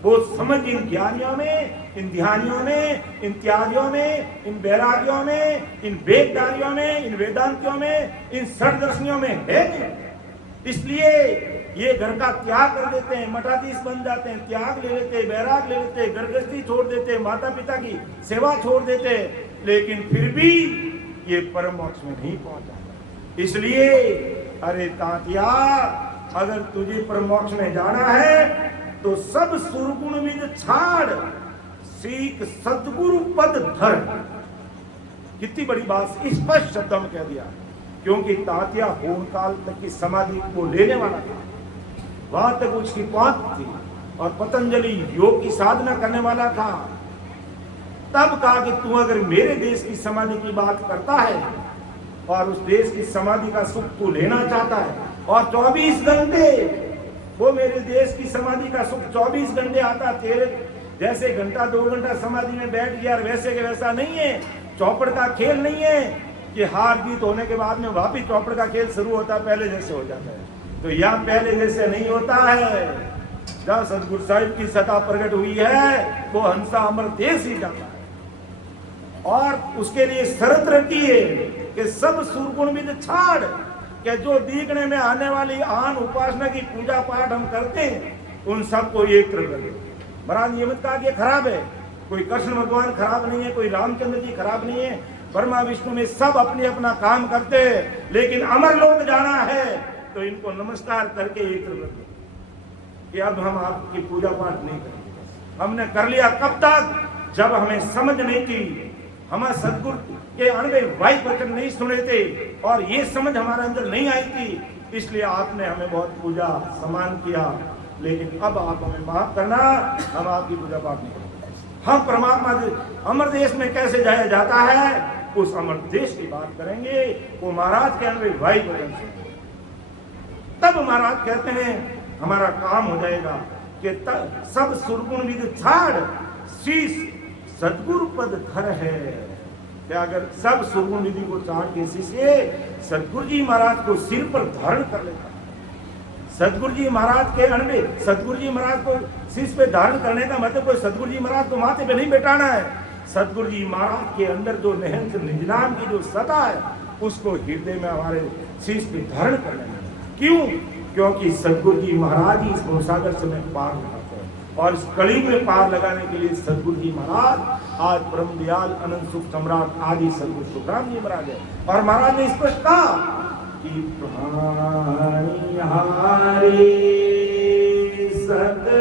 वो समझ इन ज्ञानियों में, इन ध्यानियों में, इन त्यागियों में, इन वैरागियों में, इन वेदधारियों में, इन वेदांतियों में, इन षड्दर्शनियों में है नहीं। इसलिए ये घर का त्याग कर देते हैं, मठाधीश बन जाते हैं, त्याग ले लेते हैं, वैराग ले लेते हैं, गृहस्थी छोड़ देते हैं, माता पिता की सेवा छोड़ देते हैं, लेकिन फिर भी ये परम मोक्ष में नहीं पहुंचा। इसलिए अरे तांतिया, अगर तुझे परम मोक्ष में जाना है तो सब सुरगुण विद छाड़, सीख सतगुरु पद धर। कितनी बड़ी बात स्पष्ट शब्दों में कह दिया, क्योंकि तांतिया होम काल तक की समाधि को लेने वाला था, वहां तक उसकी पहुंच थी, और पतंजलि योग की साधना करने वाला था। तब कहा कि तू अगर मेरे देश की समाधि की बात करता है और उस देश की समाधि का सुख तू लेना चाहता है, और 24 घंटे वो मेरे देश की समाधि का सुख 24 घंटे आता, तेरे जैसे घंटा 2 घंटा समाधि में बैठ गया वैसे के वैसा नहीं है। चौपड़ का खेल नहीं है कि हार जीत होने के बाद में वापिस चौपड़ का खेल शुरू होता है, पहले जैसे हो जाता है। तो यहाँ पहले जैसे नहीं होता है। जहाँ सतगुरु साहिब की सत्ता प्रकट हुई है वो हंसा अमर देश ही जाता है, और उसके लिए शर्त रखी है कि सब सुरगुण विद छाड़, कि जो दीखने में आने वाली आन उपासना की पूजा पाठ हम करते हैं उन सबको एक कर दे। महाराज ये मत कहा कि खराब है, कोई कृष्ण भगवान खराब नहीं है, कोई रामचंद्र जी खराब नहीं है, ब्रह्मा विष्णु में सब अपने अपना काम करते हैं, लेकिन अमर लोक जाना है तो इनको नमस्कार करके एक कर दे कि अब हम आपकी पूजा पाठ नहीं करेंगे। हमने कर लिया कब तक, जब हमें समझ नहीं थी, हमारे सदगुरु के अणवे वाई वचन नहीं सुने थे, और ये समझ हमारे अंदर नहीं आई थी, इसलिए आपने हमें बहुत पूजा सम्मान किया, लेकिन अब आप हमें माफ करना, हम आपकी पूजा पाठ नहीं करेंगे। हम परमात्मा अमर देश में कैसे जाया जाता है उस अमर देश की बात करेंगे, वो महाराज के अणवे वाई वचन से। तब महाराज कहते हैं हमारा काम हो जाएगा कि सब सुरगुण विद छाड़ शीश सदगुरु पद धर है। क्या अगर सब सुरगुण विधि को छाड़ के शिष्य सदगुरु जी महाराज को सिर पर धारण कर लेता, सदगुरु जी महाराज के अणबे सदगुरु जी महाराज को शीश पे धारण करने का मतलब कोई सदगुरु जी महाराज को माथे पे नहीं बैठाना है। सदगुरु जी महाराज के अंदर जो निहंत निजनाम की जो सत्ता है उसको हृदय में हमारे शीश पे धारण करना है। क्यों? क्योंकि सदगुरु जी महाराज ही इस भवसागर से में पार लगाते हैं और इस कड़ी में पार लगाने के लिए सदगुरु जी महाराज आज ब्रह्म दयाल अनंत सुख सम्राट आदि सदगुरु सुखराम जी महाराज है। और महाराज ने स्पष्ट कहा कि प्राणी हारे सदगुरु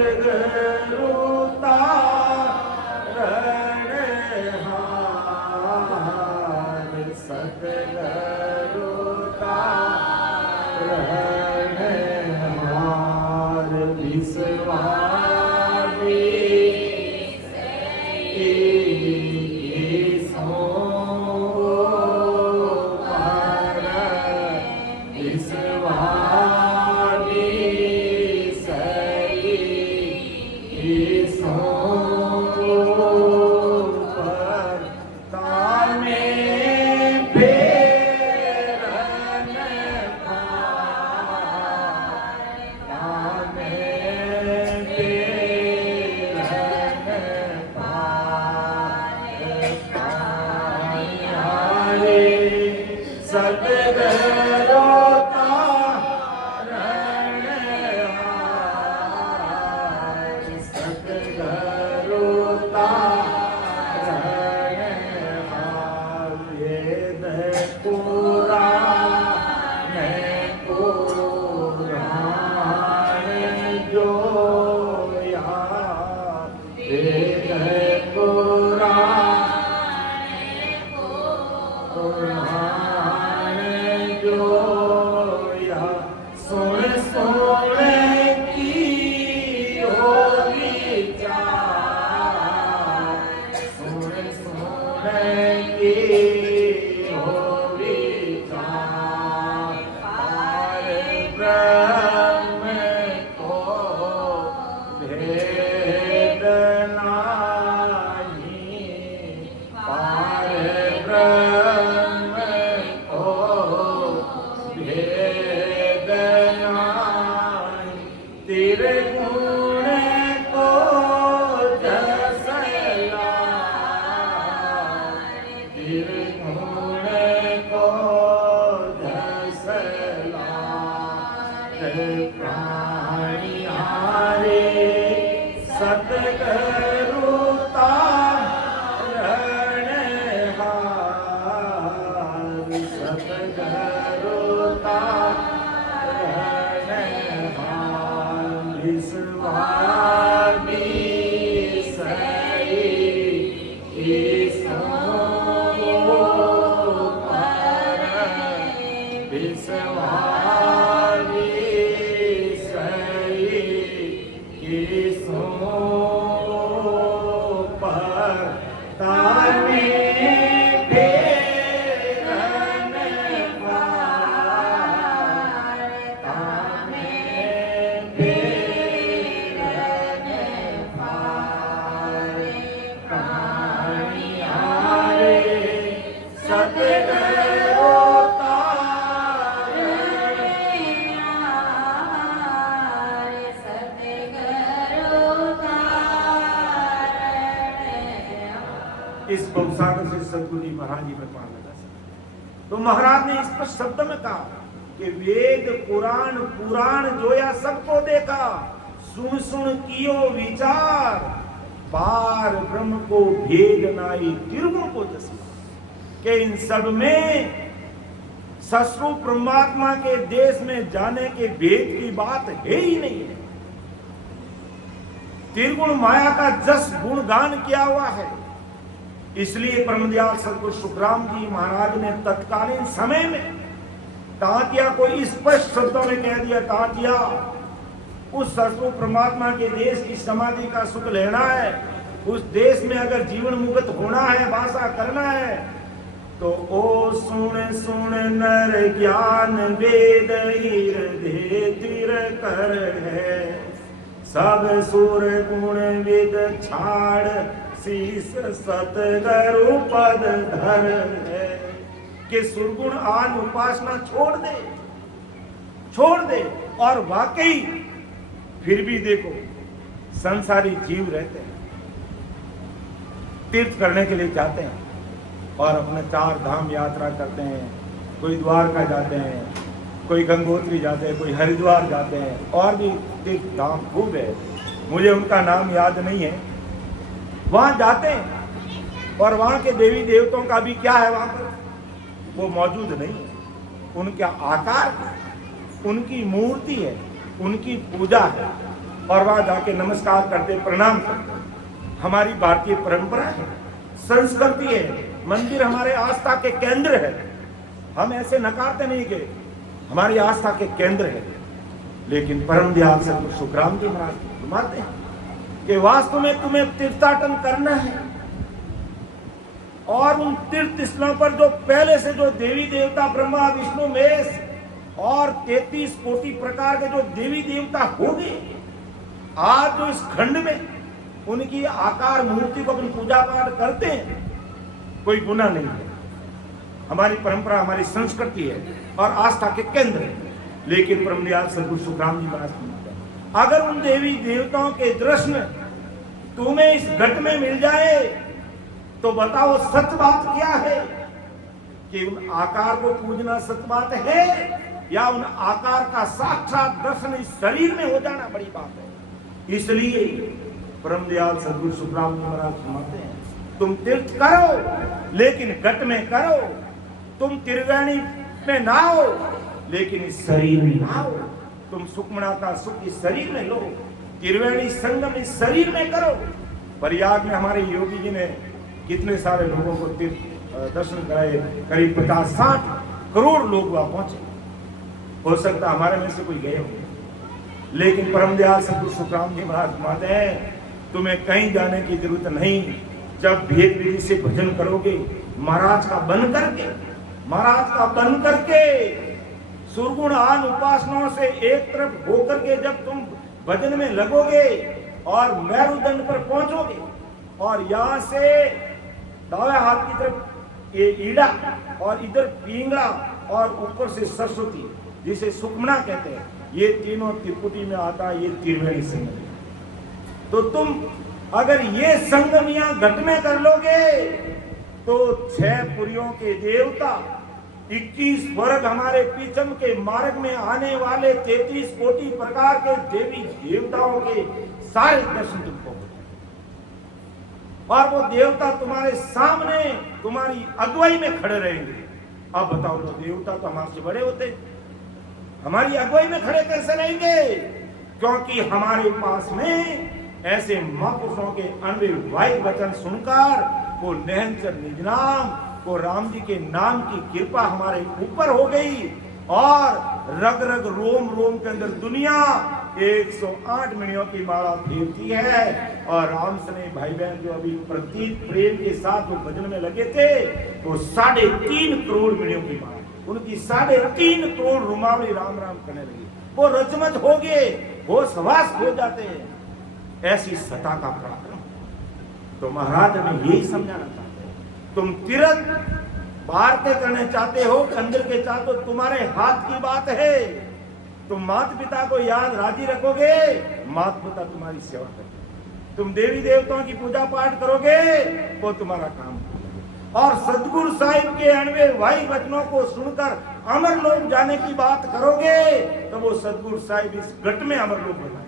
इस भवसागर से सदगुरु जी महाराज जी में पार लगा सकते। तो महाराज ने स्पष्ट शब्द में कहा कि वेद पुराण पुराण जोया सबको देखा, सुन सुन कियो विचार, पार ब्रह्म को भेद नाई त्रिगुण को जसी। के इन सब में ससुर परमात्मा के देश में जाने के भेद की बात है ही नहीं है। त्रिगुण माया का जस गुणगान किया हुआ है। इसलिए परमदयाल सदगुरु सुखराम जी महाराज ने तत्कालीन समय में तांतिया को स्पष्ट शब्दों में कह दिया, तांतिया उस ससुर परमात्मा के देश की समाधि का सुख लेना है, उस देश में अगर जीवन मुक्त होना है, वासा करना है, तो ओ सुन सुन नर ज्ञान वेद हृदय सिर कर है, सब सुर गुण विद छाड़, शीस सतगुरु पद धर है। कि सुरगुण आन उपासना छोड़ दे। और वाकई फिर भी देखो संसारी जीव रहते हैं, तीर्थ करने के लिए जाते हैं और अपने 4 धाम यात्रा करते हैं। कोई द्वारका जाते हैं, कोई गंगोत्री जाते हैं, कोई हरिद्वार जाते हैं, और भी तीर्थ धाम खूब है, मुझे उनका नाम याद नहीं है। वहां जाते हैं और वहां के देवी देवताओं का भी क्या है, वहां पर वो मौजूद नहीं है। उनका आकार है, उनकी मूर्ति है, उनकी पूजा है, और वहां जाके नमस्कार करते, प्रणाम करते। हमारी भारतीय परंपरा है, संस्कृति है, मंदिर हमारे आस्था के केंद्र है। हम ऐसे नकारते नहीं कि हमारी आस्था के केंद्र है, लेकिन परम दयाल सतगुरु सुखराम जी महाराज फरमाते हैं कि वास्तव में तुम्हें तीर्थाटन करना है, और उन तीर्थ स्थलों पर जो पहले से जो देवी देवता ब्रह्मा विष्णु महेश और 33 कोटि प्रकार के जो देवी देवता हो गए, आज जो इस खंड में उनकी आकार मूर्ति को अपन पूजा पाठ करते हैं, कोई गुनाह नहीं है। हमारी परंपरा, हमारी संस्कृति है और आस्था के केंद्र है। लेकिन परम दयाल सतगुरु सुखराम जी महाराज, अगर उन देवी देवताओं के दर्शन तुम्हें इस घट में मिल जाए तो बताओ सच बात क्या है? कि उन आकार को पूजना सच बात है, या उन आकार का साक्षात दर्शन इस शरीर में हो जाना बड़ी बात है। इसलिए परम दयाल सतगुरु सुखराम जी महाराज फरमाते हैं, तुम तीर्थ करो लेकिन घट में करो, तुम त्रिवेणी में नहाओ लेकिन इस शरीर में नहाओ, तुम सुखमना का सुख इस शरीर में लो, त्रिवेणी संगम इस शरीर में करो। प्रयाग में हमारे योगी जी ने कितने सारे लोगों को तीर्थ दर्शन कराए, करीब 50-60 करोड़ लोग वहां पहुंचे। हो सकता हमारे में से कोई गए होंगे, लेकिन परम दयाल सतगुरु सुखराम जी महाराज फरमाते हैं, तुम्हें कहीं जाने की जरूरत नहीं। जब भेद विधि से भजन करोगे, महाराज का बन करके सुरगुण आन उपासनाओं से एक तरफ होकर के जब तुम भजन में लगोगे और मेरुदंड पर पहुंचोगे, और यहां से दाएं हाथ की तरफ ये ईड़ा और इधर पिंगला और ऊपर से सरस्वती, जिसे सुखमना कहते हैं, ये तीनों त्रिपुटी में आता है। ये त्रिवेणी संगम। तो तुम अगर ये संगम यहां घट में कर लोगे तो 6 पुरियों के देवता, 21 वर्ग हमारे पीछम के मार्ग में आने वाले 33 कोटि प्रकार के देवी देवताओं के सारे दर्शन तुमको, और वो देवता तुम्हारे सामने तुम्हारी अगुवाई में खड़े रहेंगे। अब बताओ, तो देवता तो हमारे से बड़े होते, हमारी अगुवाई में खड़े कैसे रहेंगे? क्योंकि हमारे पास में ऐसे महापुरुषों के अनवय वचन सुनकर वो निरंतर निज नाम को राम जी के नाम की कृपा हमारे ऊपर हो गई, और रग रग रोम रोम के अंदर दुनिया 108 मणियों की माला फेरती है। और राम सने भाई बहन जो अभी प्रतीक प्रेम के साथ वो भजन में लगे थे, वो 3.5 करोड़ मणियों की माला, उनकी 3.5 करोड़ रुमावली राम राम करने लगी। वो रचमत हो गए, होश हवास खो जाते हैं। ऐसी सता का पराक्रम। तो महाराज हमें यही समझाना चाहते हैं, तुम तीर्थ बाहर के करने चाहते हो, अंदर के चाहते हो, तुम्हारे हाथ की बात है। तुम माता पिता को याद राजी रखोगे, माता पिता तुम्हारी सेवा करेंगे। तुम देवी देवताओं की पूजा पाठ करोगे, वो तुम्हारा काम करेंगे। और सदगुरु साहिब के अनवे वाई वचनों को सुनकर अमर लोक जाने की बात करोगे, तो वो सदगुरु साहिब इस घट में अमर लोक बनाएंगे।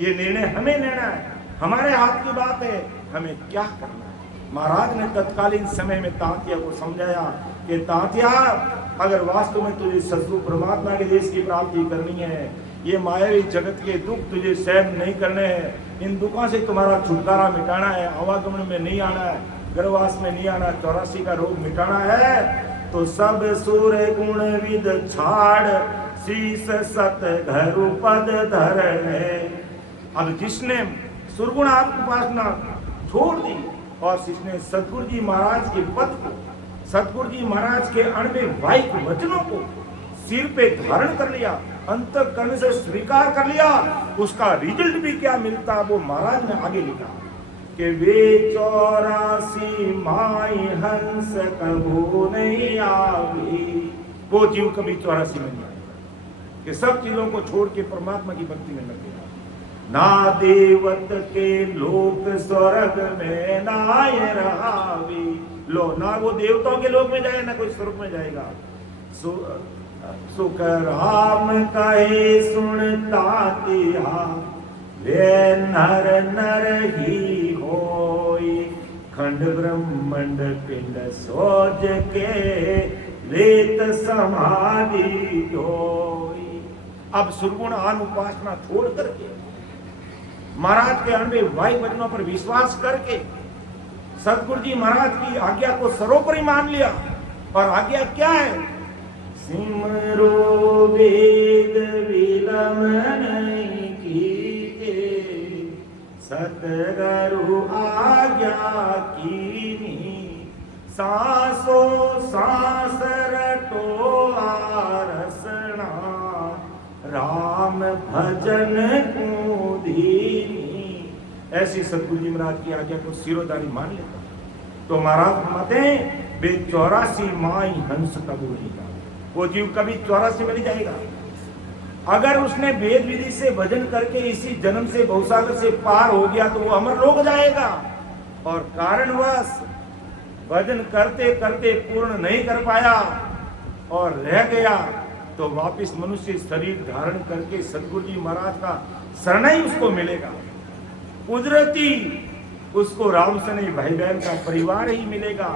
ये निर्णय हमें लेना है, हमारे हाथ की बात है, हमें क्या करना है। महाराज ने तत्कालीन समय में तांतिया को समझाया कि तांतिया, अगर वास्तव में तुझे सद्गुरु परमात्मा के देश की प्राप्ति करनी है, ये मायावी जगत के दुख तुझे सहन नहीं करने हैं, इन दुखों से तुम्हारा छुटकारा मिटाना है, आवागमन में नहीं आना है, गर्भवास में नहीं आना, 84 का रोग मिटाना है, तो सब सुर गुण विद छाड़, शीस सत घरु पद धरने। अब जिसने सुरगुण उपासना छोड़ दी और जिसने सतगुरु जी महाराज के पद को, सतगुरु जी महाराज के अणवे वाई वचनों को सिर पे धारण कर लिया, अंतःकरण से स्वीकार कर लिया, उसका रिजल्ट भी क्या मिलता वो महाराज ने आगे लिखा कि वे 84 माई हंस कबू नहीं आवी। वो जीव कभी 84 में नहीं आएगा कि सब चीजों को छोड़ के परमात्मा की भक्ति में लगेगा। ना देवत के लोक स्वर्ग में नाय रहावी। लो ना वो देवताओं के लोक में जाए ना कोई स्वर्ग में जाएगा। सुख राम कहे सुनता तिहा वे नर नर ही होई। खंड ब्रह्मंड पिंड सोज के लेत समाधि होई। अब सुरगुण आन उपासना छोड़ करके महाराज के अनबे वाई वचनों पर विश्वास करके सतगुरु जी महाराज की आज्ञा को सर्वोपरि मान लिया। और आज्ञा क्या है? सिमरो वेद विलम नहीं कीजे, सतगुरु आज्ञा कीनी। सांसो सांस रटो आरसना, राम भजन कूदीनी। ऐसी सतगुरु जी महाराज की आज्ञा को सिरोधारी मान लेता तो महाराज फरमाते वे 84 माई हंस कबू नहीं जाएगा। वो जीव कभी 84 में नहीं जाएगा। अगर उसने वेद विधि से भजन करके इसी जन्म से भवसागर से पार हो गया तो वो अमर लोक जाएगा। और कारणवश भजन करते करते पूर्ण नहीं कर पाया और रह गया तो वापिस मनुष्य शरीर धारण करके सतगुरु जी महाराज का शरण ही उसको मिलेगा। कुदरती उसको राम सने भाई बहन का परिवार ही मिलेगा।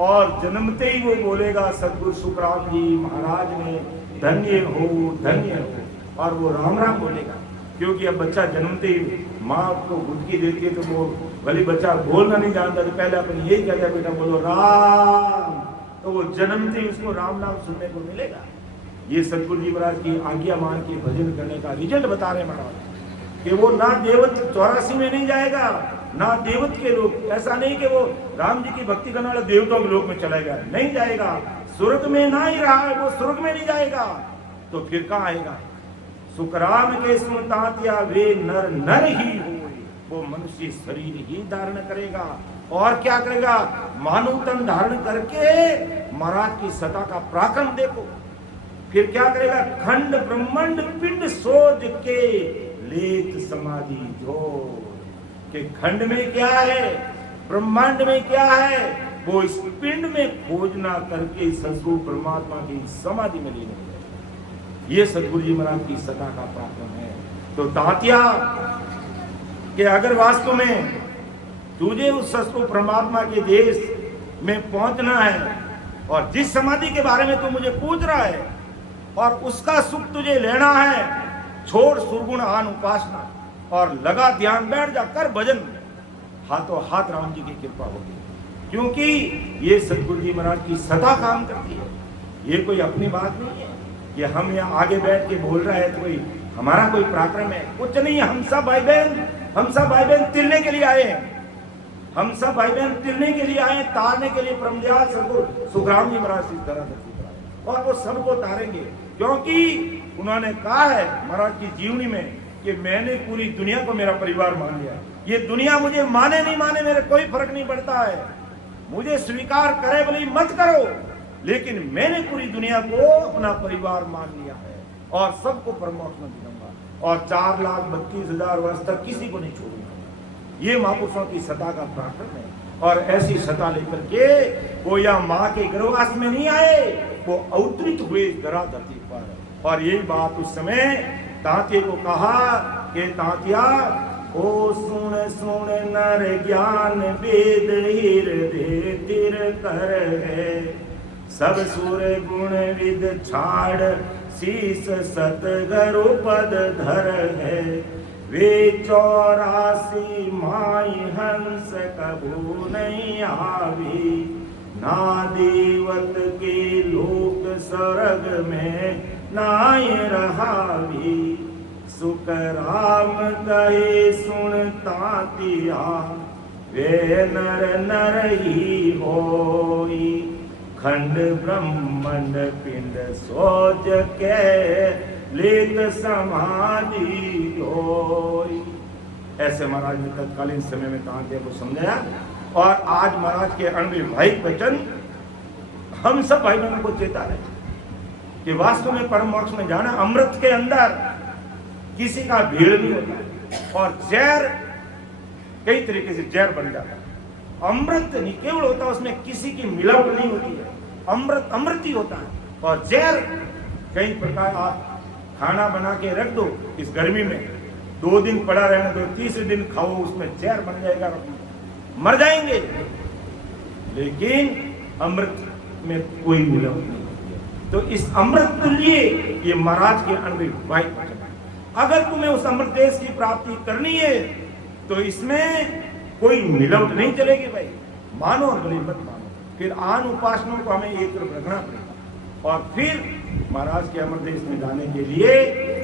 और जन्मते ही वो बोलेगा सतगुरु सुखराम जी महाराज ने धन्य हो धन्य हो। और वो राम राम बोलेगा। क्योंकि अब बच्चा जन्मते ही माँ को गुदकी देती है तो वो भले बच्चा बोलना नहीं जानता तो पहले अपन यही कहता है बेटा बोलो राम, तो वो जन्मते ही उसको राम नाम सुनने को मिलेगा। ये सतगुरु जी महाराज की आज्ञा मान के भजन करने का रिजल्ट बता रहे महाराज कि वो ना देवत 84 में नहीं जाएगा ना देवत के लोग। ऐसा नहीं कि वो राम जी की भक्ति करने वाला देवताओं के लोक में चलेगा, नहीं जाएगा। स्वर्ग में ना ही रहा है वो स्वर्ग में नहीं जाएगा तो फिर कहाँ आएगा? सुखराम के सुनतातिया वे नर नर ही हो, वो मनुष्य शरीर ही धारण करेगा। और क्या करेगा? मानव तन धारण करके महाराज की सत्ता का पराक्रम देखो। फिर क्या करेगा? खंड ब्रह्मांड पिंड सोच के लेत समाधि जो कि खंड में क्या है, ब्रह्मांड में क्या है, वो इस पिंड में खोजना करके सदगुरु परमात्मा की समाधि में लीन हो जाए। ये सदगुरु जी महाराज की सत्ता का पराक्रम है। तो तात्या कि अगर वास्तव में तुझे उस सदगुरु परमात्मा के देश में पहुंचना है और जिस समाधि के बारे में तू मुझे पूछ रहा है और उसका सुख तुझे लेना है, छोड़ सुरगुण आन उपासना और लगा ध्यान, बैठ जा कर भजन। हाथों हाथ राम जी की कृपा होगी। क्योंकि ये सतगुरु जी महाराज की सदा काम करती है। ये कोई अपनी बात नहीं है कि हम यहाँ आगे बैठ के बोल रहे हैं तो कोई हमारा कोई पराक्रम है, कुछ नहीं। हम सब भाई बहन तिलने के लिए आए हैं। हम सब भाई बहन तिलने के लिए आए, तारने के लिए परमदयाल सतगुरु सुखराम जी महाराज इस तरह से और वो सबको तारेंगे। क्योंकि उन्होंने कहा है महाराज की जीवनी में कि मैंने पूरी दुनिया को मेरा परिवार मान लिया। ये दुनिया मुझे माने नहीं माने मेरे कोई फर्क नहीं पड़ता है, मुझे स्वीकार करे भले मत करो, लेकिन मैंने पूरी दुनिया को अपना परिवार मान लिया है और सबको परमात्मा दिलाऊंगा और 4,32,000 वर्ष तक किसी को नहीं छोड़ूंगा। ये महापुरुषों की सत्ता का पराक्रम है। और ऐसी सत्ता लेकर के वो या माँ के गर्भवास में नहीं आए, वो अवतरित हुए धरा धरती पर। और यही बात उस समय तांतिया को कहा कि तांतिया ओ सुन सुन नर ज्ञान वेद हृदय तिर कर है, सब सुर गुण विद छाड़ शीस सतगुरु पद धर है। वे 84 माई हंस कबू नहीं आवी, ना देवत के लोक स्वर्ग में नाय रहावी। सुख राम कहे सुनता तिया वे नर नर ही होई, खंड ब्रह्मांड पिंड सोच के लेत समाधि होई। ऐसे महाराज ने तत्कालीन समय में तांत्या को समझाया। और आज महाराज के अणविवाहिक वचन हम सब भाई बहनों को चेता रहे कि वास्तव में परम मोक्ष में जाना अमृत के अंदर किसी का भीड़ नहीं होता है। और जहर कई तरीके से जहर बन जाता है। अमृत नहीं केवल होता, उसमें किसी की मिलावट नहीं होती है। अमृत अमृत ही होता है। और जहर कई प्रकार, आप खाना बना के रख दो इस गर्मी में, 2 दिन पड़ा रहने दो, तीसरे दिन खाओ, उसमें जहर बन जाएगा, मर जाएंगे। लेकिन अमृत में कोई मिलावट नहीं होती है। तो इस अमृत के लिए ये महाराज के अणविवाहिक वचन है। अगर तुम्हें उस अमृत देश की प्राप्ति करनी है तो इसमें कोई मिलावट नहीं चलेगी भाई। मानो और भले मत मानो। फिर आन उपासनाओं को हमें एक तरफ रखना पड़ेगा। और फिर महाराज के अमर देश में जाने के लिए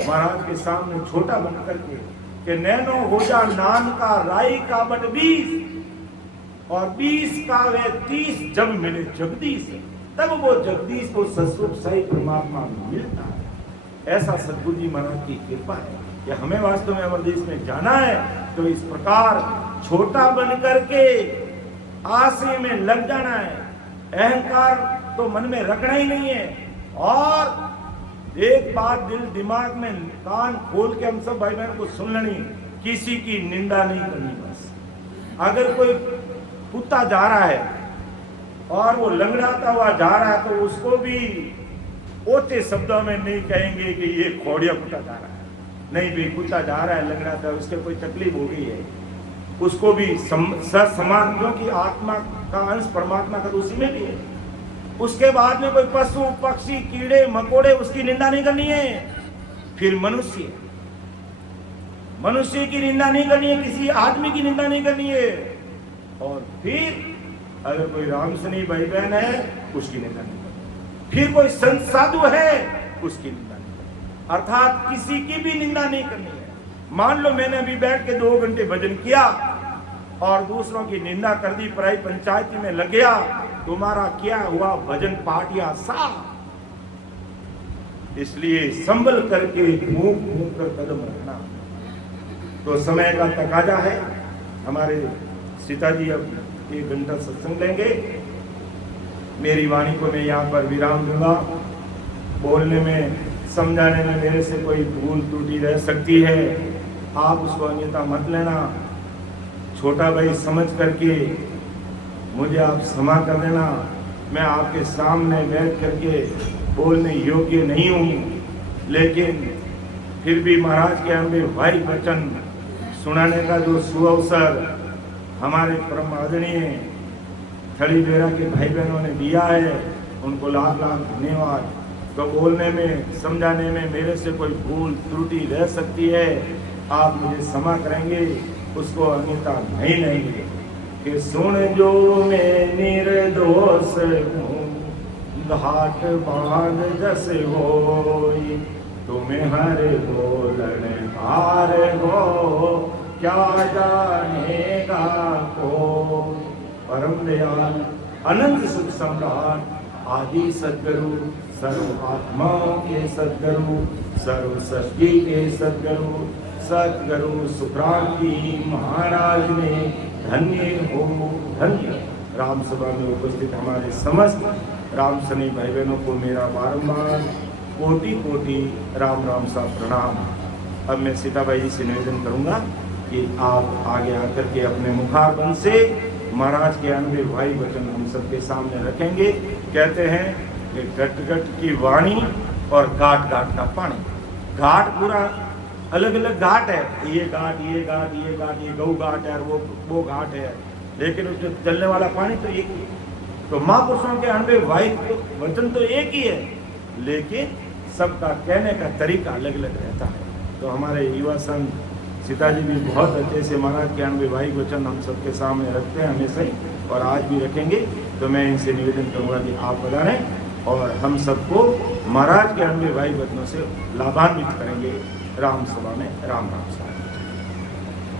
महाराज के सामने छोटा बन करके कि नैनो हो जा नान का राई का बट 20 और 20 का वे 30 जब मिले जगदीश, तब वो जगदीश को सस्वरूप सही परमात्मा मिलता है। ऐसा सद्गुरु जी महाराज की कृपा है कि हमें वास्तव में अमर देश में जाना है। तो इस प्रकार छोटा बन करके आश्रय में लग जाना है। अहंकार तो मन में रखना ही नहीं है। और एक बात दिल दिमाग में कान खोल के हम सब भाई बहन को सुन लेनी, किसी की निंदा नहीं करनी। बस अगर कोई कुत्ता जा रहा है और वो लंगड़ाता हुआ जा रहा है तो उसको भी ओते शब्दों में नहीं कहेंगे कि ये खोड़िया कुत्ता जा रहा है। नहीं भी, कुत्ता जा रहा है लंगड़ाता है, उसके कोई तकलीफ हो गई है, उसको भी समान, क्योंकि आत्मा का अंश परमात्मा का तो उसी में भी है। उसके बाद में कोई पशु पक्षी कीड़े मकोड़े, उसकी निंदा नहीं करनी है। फिर मनुष्य, मनुष्य की निंदा नहीं करनी है, किसी आदमी की निंदा नहीं करनी है। और फिर अगर कोई रामसनी भाई बहन है उसकी निंदा नहीं करनी। फिर कोई संत साधु है उसकी निंदा नहीं करनी। अर्थात किसी की भी निंदा नहीं करनी है। मान लो मैंने अभी बैठ के 2 घंटे भजन किया और दूसरों की निंदा कर दी, पराई पंचायती में लग गया, तुम्हारा क्या हुआ भजन पाठ या सा। इसलिए संभल करके घूम घूम कर कदम रखना। तो समय का तकाजा है। हमारे सीता जी अब 1 घंटा सत्संग लेंगे। मेरी वाणी को मैं यहाँ पर विराम दूंगा। बोलने में समझाने में मेरे से कोई भूल त्रुटि रह सकती है, आप उसको अन्यथा मत लेना। छोटा भाई समझ करके मुझे आप क्षमा कर देना। मैं आपके सामने बैठ करके बोलने योग्य नहीं हूँ, लेकिन फिर भी महाराज के अणविवाहिक वचन सुनाने का जो सुअवसर हमारे परम आदरणीय थड़ी बेरा के भाई बहनों ने दिया है, उनको लाख लाख धन्यवाद। तो बोलने में समझाने में मेरे से कोई भूल त्रुटि रह सकती है, आप मुझे क्षमा करेंगे, उसको अन्यथा नहीं लेंगे। कि सुन जो मैं निर्दोष हूँ, घाट बांध जस होई, तुम्हें हर बोलन हार हो, क्या जानेगा को। परम दयाल अनंत सुख सम्राट आदि सद्गुरु, सर्व आत्माओं के सद्गुरु, सर्व सृष्टि के सद्गुरु, सद्गुरु सुखरांति महाराज ने धन्य हो धन्य। राम सभा में उपस्थित हमारे समस्त राम सनी भाई बहनों को मेरा बारंबार कोटि कोटि राम राम सा प्रणाम। अब मैं सीताबाई जी से निवेदन करूंगा कि आप आगे आकर के अपने मुखारबंद से महाराज के अणविवाहिक वचन हम सबके सामने रखेंगे। कहते हैं कि घट घट की वाणी और घाट घाट का पानी। घाट पूरा अलग अलग घाट है, ये घाट ये घाट ये घाट, ये गौ घाट है, वो घाट है, लेकिन उसमें चलने वाला पानी तो एक ही है। तो महापुरुषों के अणविवाहिक वचन तो एक ही है, लेकिन सबका कहने का तरीका अलग अलग रहता है। तो हमारे युवा संघ सीता जी भी बहुत अच्छे से महाराज के अणविवाहिक वचन हम सबके सामने रखते हैं हमेशा ही, और आज भी रखेंगे। तो मैं इनसे निवेदन करूँगा कि आप बधाएं और हम सबको महाराज के अणविवाहिक वचनों से लाभान्वित करेंगे। राम सभा में राम राम।